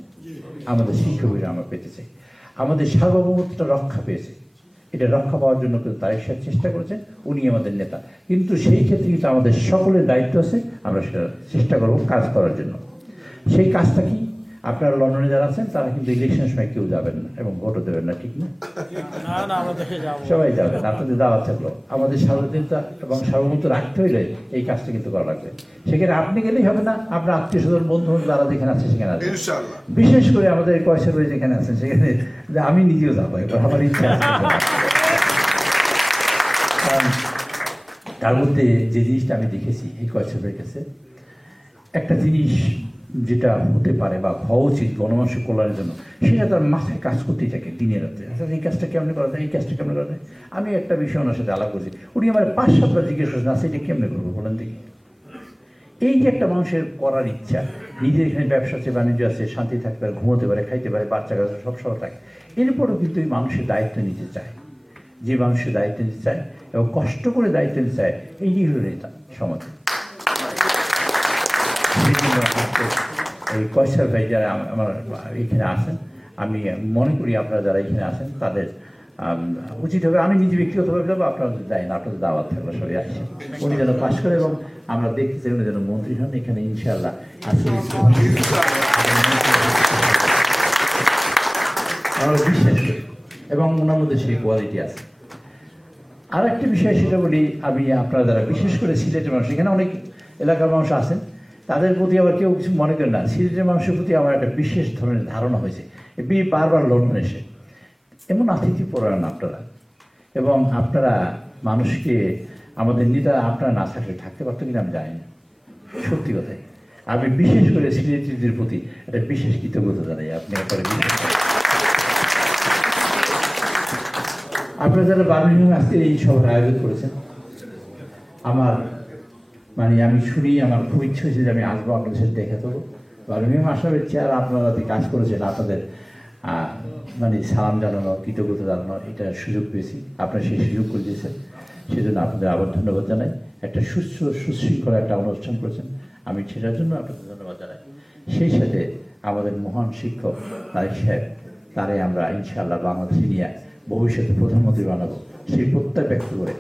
আমাদের শিক্ষকরা আমরা পেতে চাই। আমাদের সার্বভৌমত্বটা রক্ষা পেয়েছে, এটা রক্ষা পাওয়ার জন্য কিন্তু তারেক সাহেব চেষ্টা করেছেন, উনি আমাদের নেতা। কিন্তু সেই ক্ষেত্রে কিন্তু আমাদের সকলের দায়িত্ব আছে, আমরা সেটা চেষ্টা করব কাজ করার জন্য। সেই কাজটা কি? আপনারা লন্ডনে যারা আছেন তারা কিন্তু ইলেকশনের সময় কেউ যাবেন না এবং ভোটও দেবেন না, ঠিক না? সবাই যাবেন, আপনাদের দাওয়াত থাকলো। আমাদের সার্বজনীনতা এবং সার্বভৌমত্ব রাখতে হইলে এই কাজটা কিন্তু করা লাগবে। সেখানে আপনি গেলেই হবে না, আপনার আত্মীয় স্বজন বন্ধু যারা যেখানে আছে সেখানে আছে। বিশেষ করে আমাদের কয়সার বাড়ি যেখানে আছেন সেখানে আমি নিজেও যাবো, এবার আমার ইচ্ছা আছে। তার মধ্যে যে জিনিসটা আমি দেখেছি এই কয়সার বাড়ির কাছে, একটা জিনিস যেটা হতে পারে বা হওয়া উচিত গণমানুষের কল্যাণের জন্য, সেটা তার মাথায় কাজ করতেই থাকে দিনের রাতে। আচ্ছা এই কাজটা কেমন করা যায়, এই কাজটা কেমন করা যায়। আমি একটা বিষয় ওনার সাথে আলাপ করছি, উনি আমার 5-7বার জিজ্ঞেস করছেন, আচ্ছা এটা কেমনে করবো বলেন দেখি। এই যে একটা মানুষের করার ইচ্ছা, নিজের এখানে ব্যবসা আছে, বাণিজ্য আছে, শান্তি থাকতে পারে, ঘুমোতে পারে, খাইতে পারে, বাচ্চা কাছে সব সময় থাকে, এরপরেও কিন্তু এই মানুষের দায়িত্ব নিতে চায়। যে মানুষের দায়িত্ব নিতে চায় এবং কষ্ট করে দায়িত্ব নিতে চায়, এই হলো নেতা সমাজে। এই কয়সার ভাই যারা আমার এখানে আসেন, আমি মনে করি আপনারা যারা এখানে আসেন তাদের উচিত হবে, আমি নিজে ব্যক্তিগতভাবে যাবো, আপনারা যাই না, আপনাদের দাওয়াত থাকবে, সবাই আসেন। উনি যেন পাশ করে এবং আমরা দেখতে চাই উনি যেন মন্ত্রী হন এখানে, ইনশাআল্লাহ আসলে আমরা বিশ্বাস করি এবং ওনার মধ্যে সেই কোয়ালিটি আছে। আর একটা বিষয় সেটা বলি, আমি আপনারা যারা বিশেষ করে সিলেটের মানুষ, এখানে অনেক এলাকার মানুষ আছেন, তাদের প্রতি আবার কেউ কিছু মনে করেন না। সিলেটের মানুষের প্রতি আমার একটা বিশেষ ধরনের ধারণা হয়েছে, বারবার লন্ডন এসে এমন আতিথ্য পরায়ণ আপনারা, এবং আপনারা মানুষকে, আমাদের নেতা আপনারা না থাকলে থাকতে পারতো কিনা আমি জানি না, সত্যি কথাই। আমি বিশেষ করে সিলেটিদের প্রতি একটা বিশেষ কৃতজ্ঞতা জানাই। আপনি একবারে আপনারা যারা বার্মিংহামে আজকে এই সভার আয়োজন করেছেন, আমার আমি শুনি আমার খুব ইচ্ছে হয়েছে যে আমি আসবো, আপনাদের সাথে দেখা করবো। বার্মিংহাম আসামের চেয়ার আপনারা কাজ করেছেন, আপনাদের সালাম জানানো, কৃতজ্ঞতা জানানো, এটা সুযোগ পেয়েছি, আপনারা সেই সুযোগ করে দিয়েছেন, সেজন্য আপনাদের আবার ধন্যবাদ জানাই। একটা সুশৃঙ্খলা একটা অনুষ্ঠান করেছেন, আমি সেটার জন্য আপনাদের ধন্যবাদ জানাই। সেই সাথে আমাদের মহান শিক্ষক তারেক সাহেব, তারে আমরা ইনশাআল্লাহ বাংলাদেশে নিয়ে ভবিষ্যতে প্রধানমন্ত্রী বানাবো, সেই প্রত্যয় ব্যক্ত করে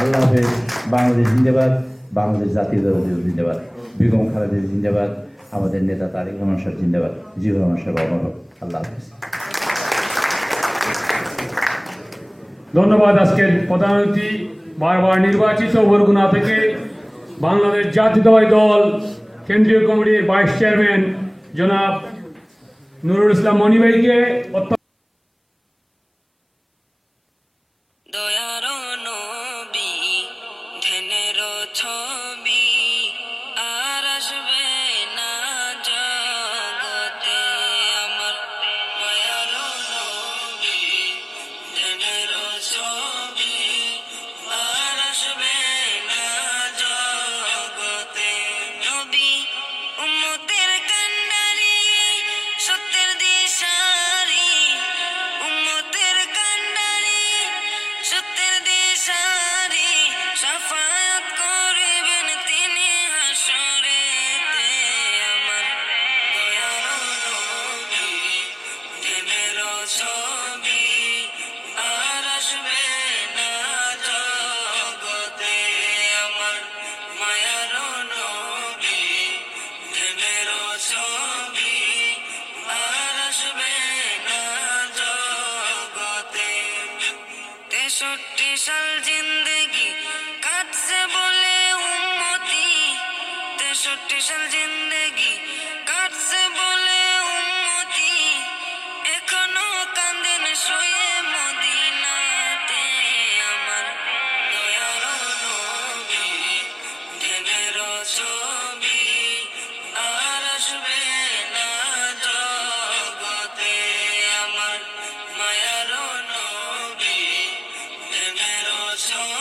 আল্লাহ হাফেজ। বাংলাদেশ জিন্দাবাদ, বাংলাদেশ জাতীয়তাবাদী জিন্দাবাদ, বেগম খালেদা জিন্দাবাদ, আমাদের নেতা তারেক রহমান সাহেব জিন্দাবাদ, জিয়াউর রহমান সাহেব অমর হোক। আল্লাহ হাফেজ। ধন্যবাদ। আজকের প্রধান অতিথি বারবার নির্বাচিত বরগুনা থেকে বাংলাদেশ জাতীয়তাবাদী দল কেন্দ্রীয় কমিটির ভাইস চেয়ারম্যান জনাব নুরুল ইসলাম মনি ভাইকে দয়ারো নবী ধ্যানেরো ছবি আর আসবে না জগতে আমার। দয়ারো নবী ধ্যানেরো ছবি আর আসবে না জগতে। নবী উম্মতের কান্ডারি, সত্যের দিশারি, উম্মতের কান্ডারি, সত্যের দিশারি, শাফায়াত করিবেন তিনি হাসরেতে আমার। দয়ারো নবী ধ্যানেরো ছবি আর আসবে না জগতে আমার। মায়ারো নবী ধ্যানেরো ছবি আর আসবে না জগতে। 63 সাল জিন্দেগি কাটছে বলে উম্মতি, 63 সাল জিন্দেগি কাটছে বলে উম্মতি, এখনো কান্দেন শুয়ে মদিনাতে আমার। দয়ারো নবী ধ্যানেরো ছবি আর আসবে না জগতে আমার। মায়ারো নবী ধ্যানেরো ছবি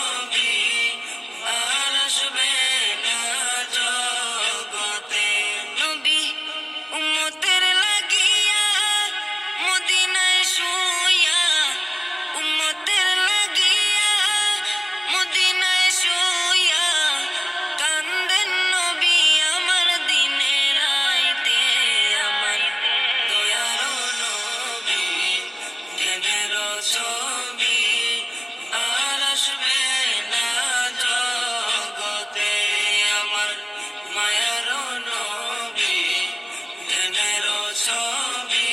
ছবি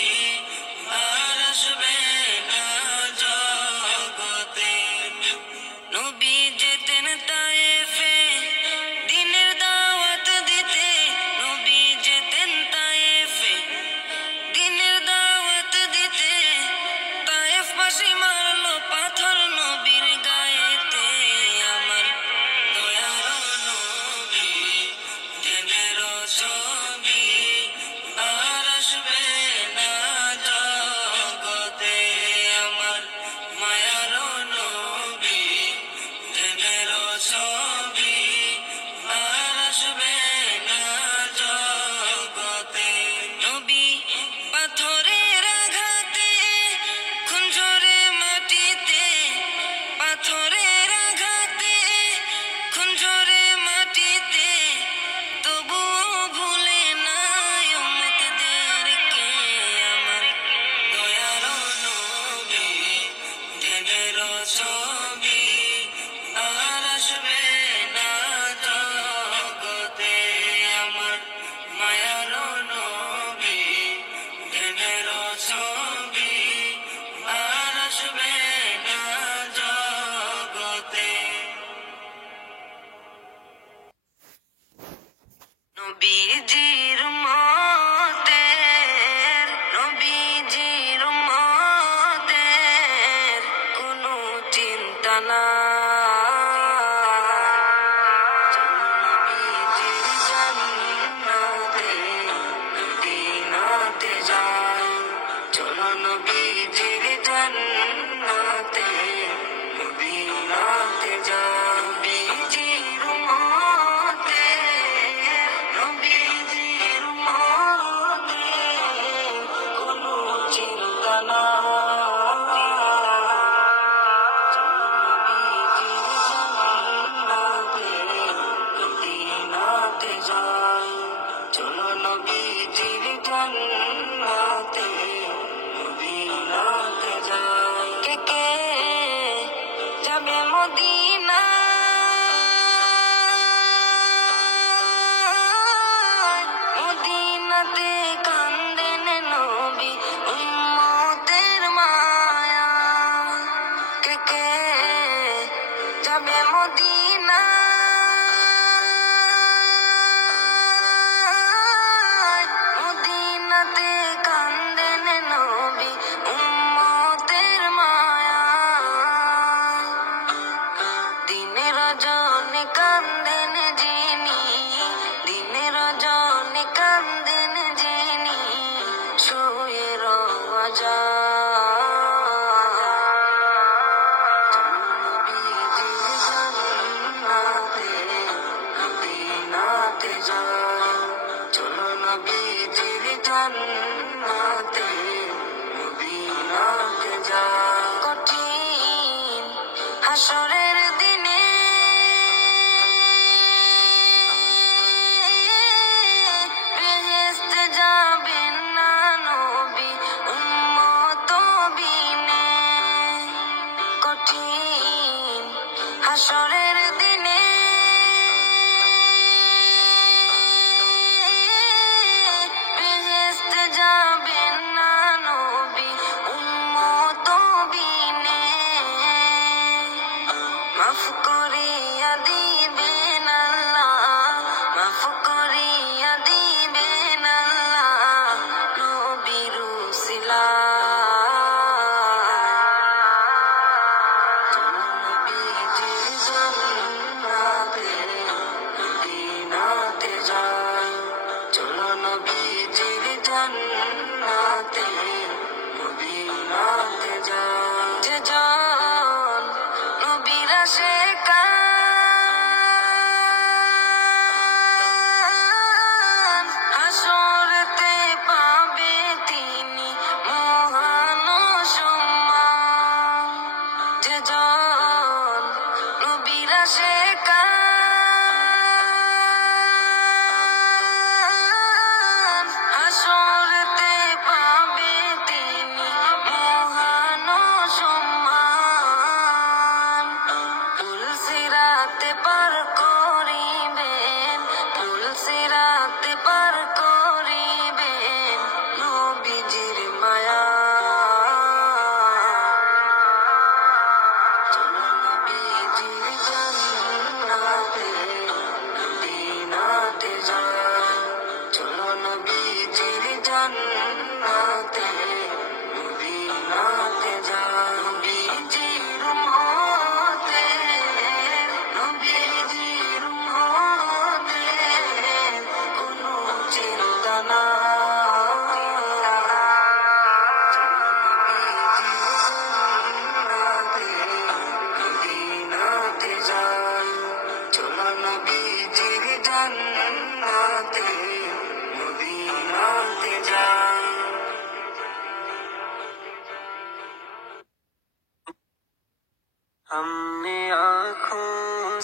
আর আসবে না জগতে। নবী যেতেন তায়েফে দিনের দাওয়াত দিতে, নবী যেতেন তায়েফে দিনের দাওয়াত দিতে, তায়েফবাসী মারলো পাথর নবীর গায়েতে। আমার দয়ার নবী দিনের ছবি আর আসবে না জগতে। আমার মায়ার নবী দিনের ছবি আর আসবে না জগতে। নবী পাথরের আঘাতে খুন ঝরে মাটিতে, পাথরের আঘাতে খুন ঝরে মাটিতে, তবুও ভুলে নাই উম্মতদেরকে। আমার দয়ার নবী দিনের ছবি আর আসবে না জগতে। আমার মায়ার নবী দিনের ছবি আর আসবে না জগতে। নবীজির উম্মতের, নবীজির উম্মতের কোনো চিন্তা নাই। নবীজির জান্নাতে মদিনাতে যাই, চলো নবীজির জান্নাতে মদিনাতে যাই। নবীজির উম্মতের, নবীজির উম্মতের কোনো চিন্তা নাই। চলো নবীজির জান্নাতে মদিনাতে যাই। কে কে যাবে মদিনা, মদিনাতে কান্দেন নবী উম্মতের মায়া। কে কে যাবে মদিনা, মদিনাতে কান্দেন নবী উম্মতের মায়া। দিনে রজনী কান্দেন যিনি, দিনে রজনী কান্দেন যিনি, শুয়ে রওয়া নবীজির জান্নাতে মদিনাতে যাই, চলো নবীজির জান্নাতে মদিনাতে যাই। কঠিন হাসরের দিনে বেহেশতে যাবেন না নবী উম্মত বিনে। কঠিন হাসরের দিনে বেহেশতে যাবেন না নবী উম্মত বিনে। মাফ করিয়া দিবেন আল্লাহ, মাফ করিয়া দিবেন আল্লাহ নবীর উসিলায়। নবীজির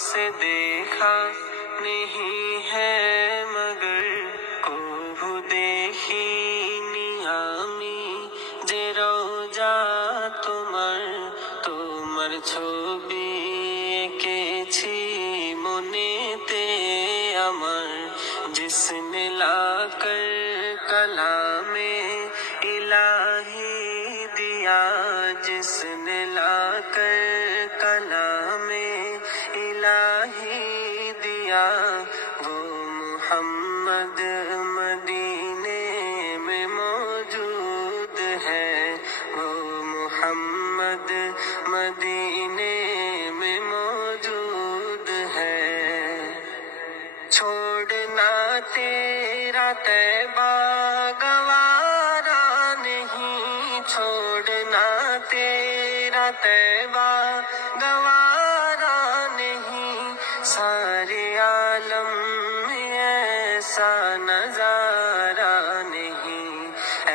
से देखा नहीं है मगर कभू দেখিনি আমি যে রোজা তোমার তোমার ছবি এঁকেছি মনেতে আমার जिसने लाकर कलामे इलाही दिया जिसने लाकर कलामे इलाही दिया वो मोहम्मद मदीने में मौजूद है वो मोहम्मद मदीने में मौजूद है छोड़ना तेरा तैबा गवारा नहीं छोड़ना तेरा तैबा गवारा नहीं सारे आलम में ऐसा नजारा नहीं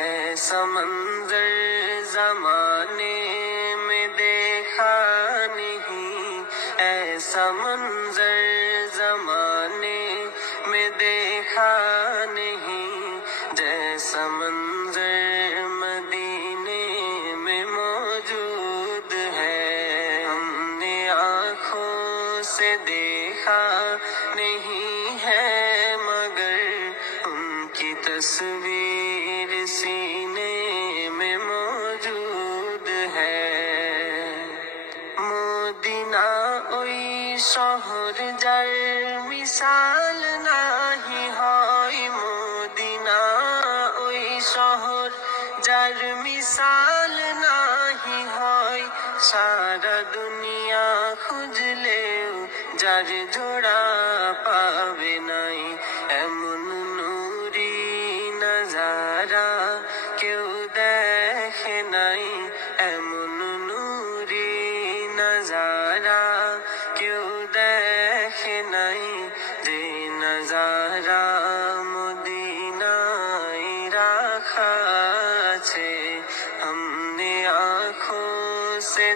ऐसा मंजर जमाने में देखा नहीं ऐसा मंजर जमाने में देखा नहीं जैसा मंजर मदीने में मौजूद है हमने आँखों से देखा नहीं है मगर उनकी तस्वीर सीने में मौजूद है মদিনা ওই শহর যার মিসাল নাহি হয় মদিনা ওই শহর যার মিসাল নাহি হয় সারা দুনিয়া খুঁজলেও যার জোড়া পাবে নাই এমন নূরি নজারা কেউ দেখে নাই এমন নূরি नजारा क्यों देखे नहीं जे नजारा मदीनाय रखा छे हमने आँखों से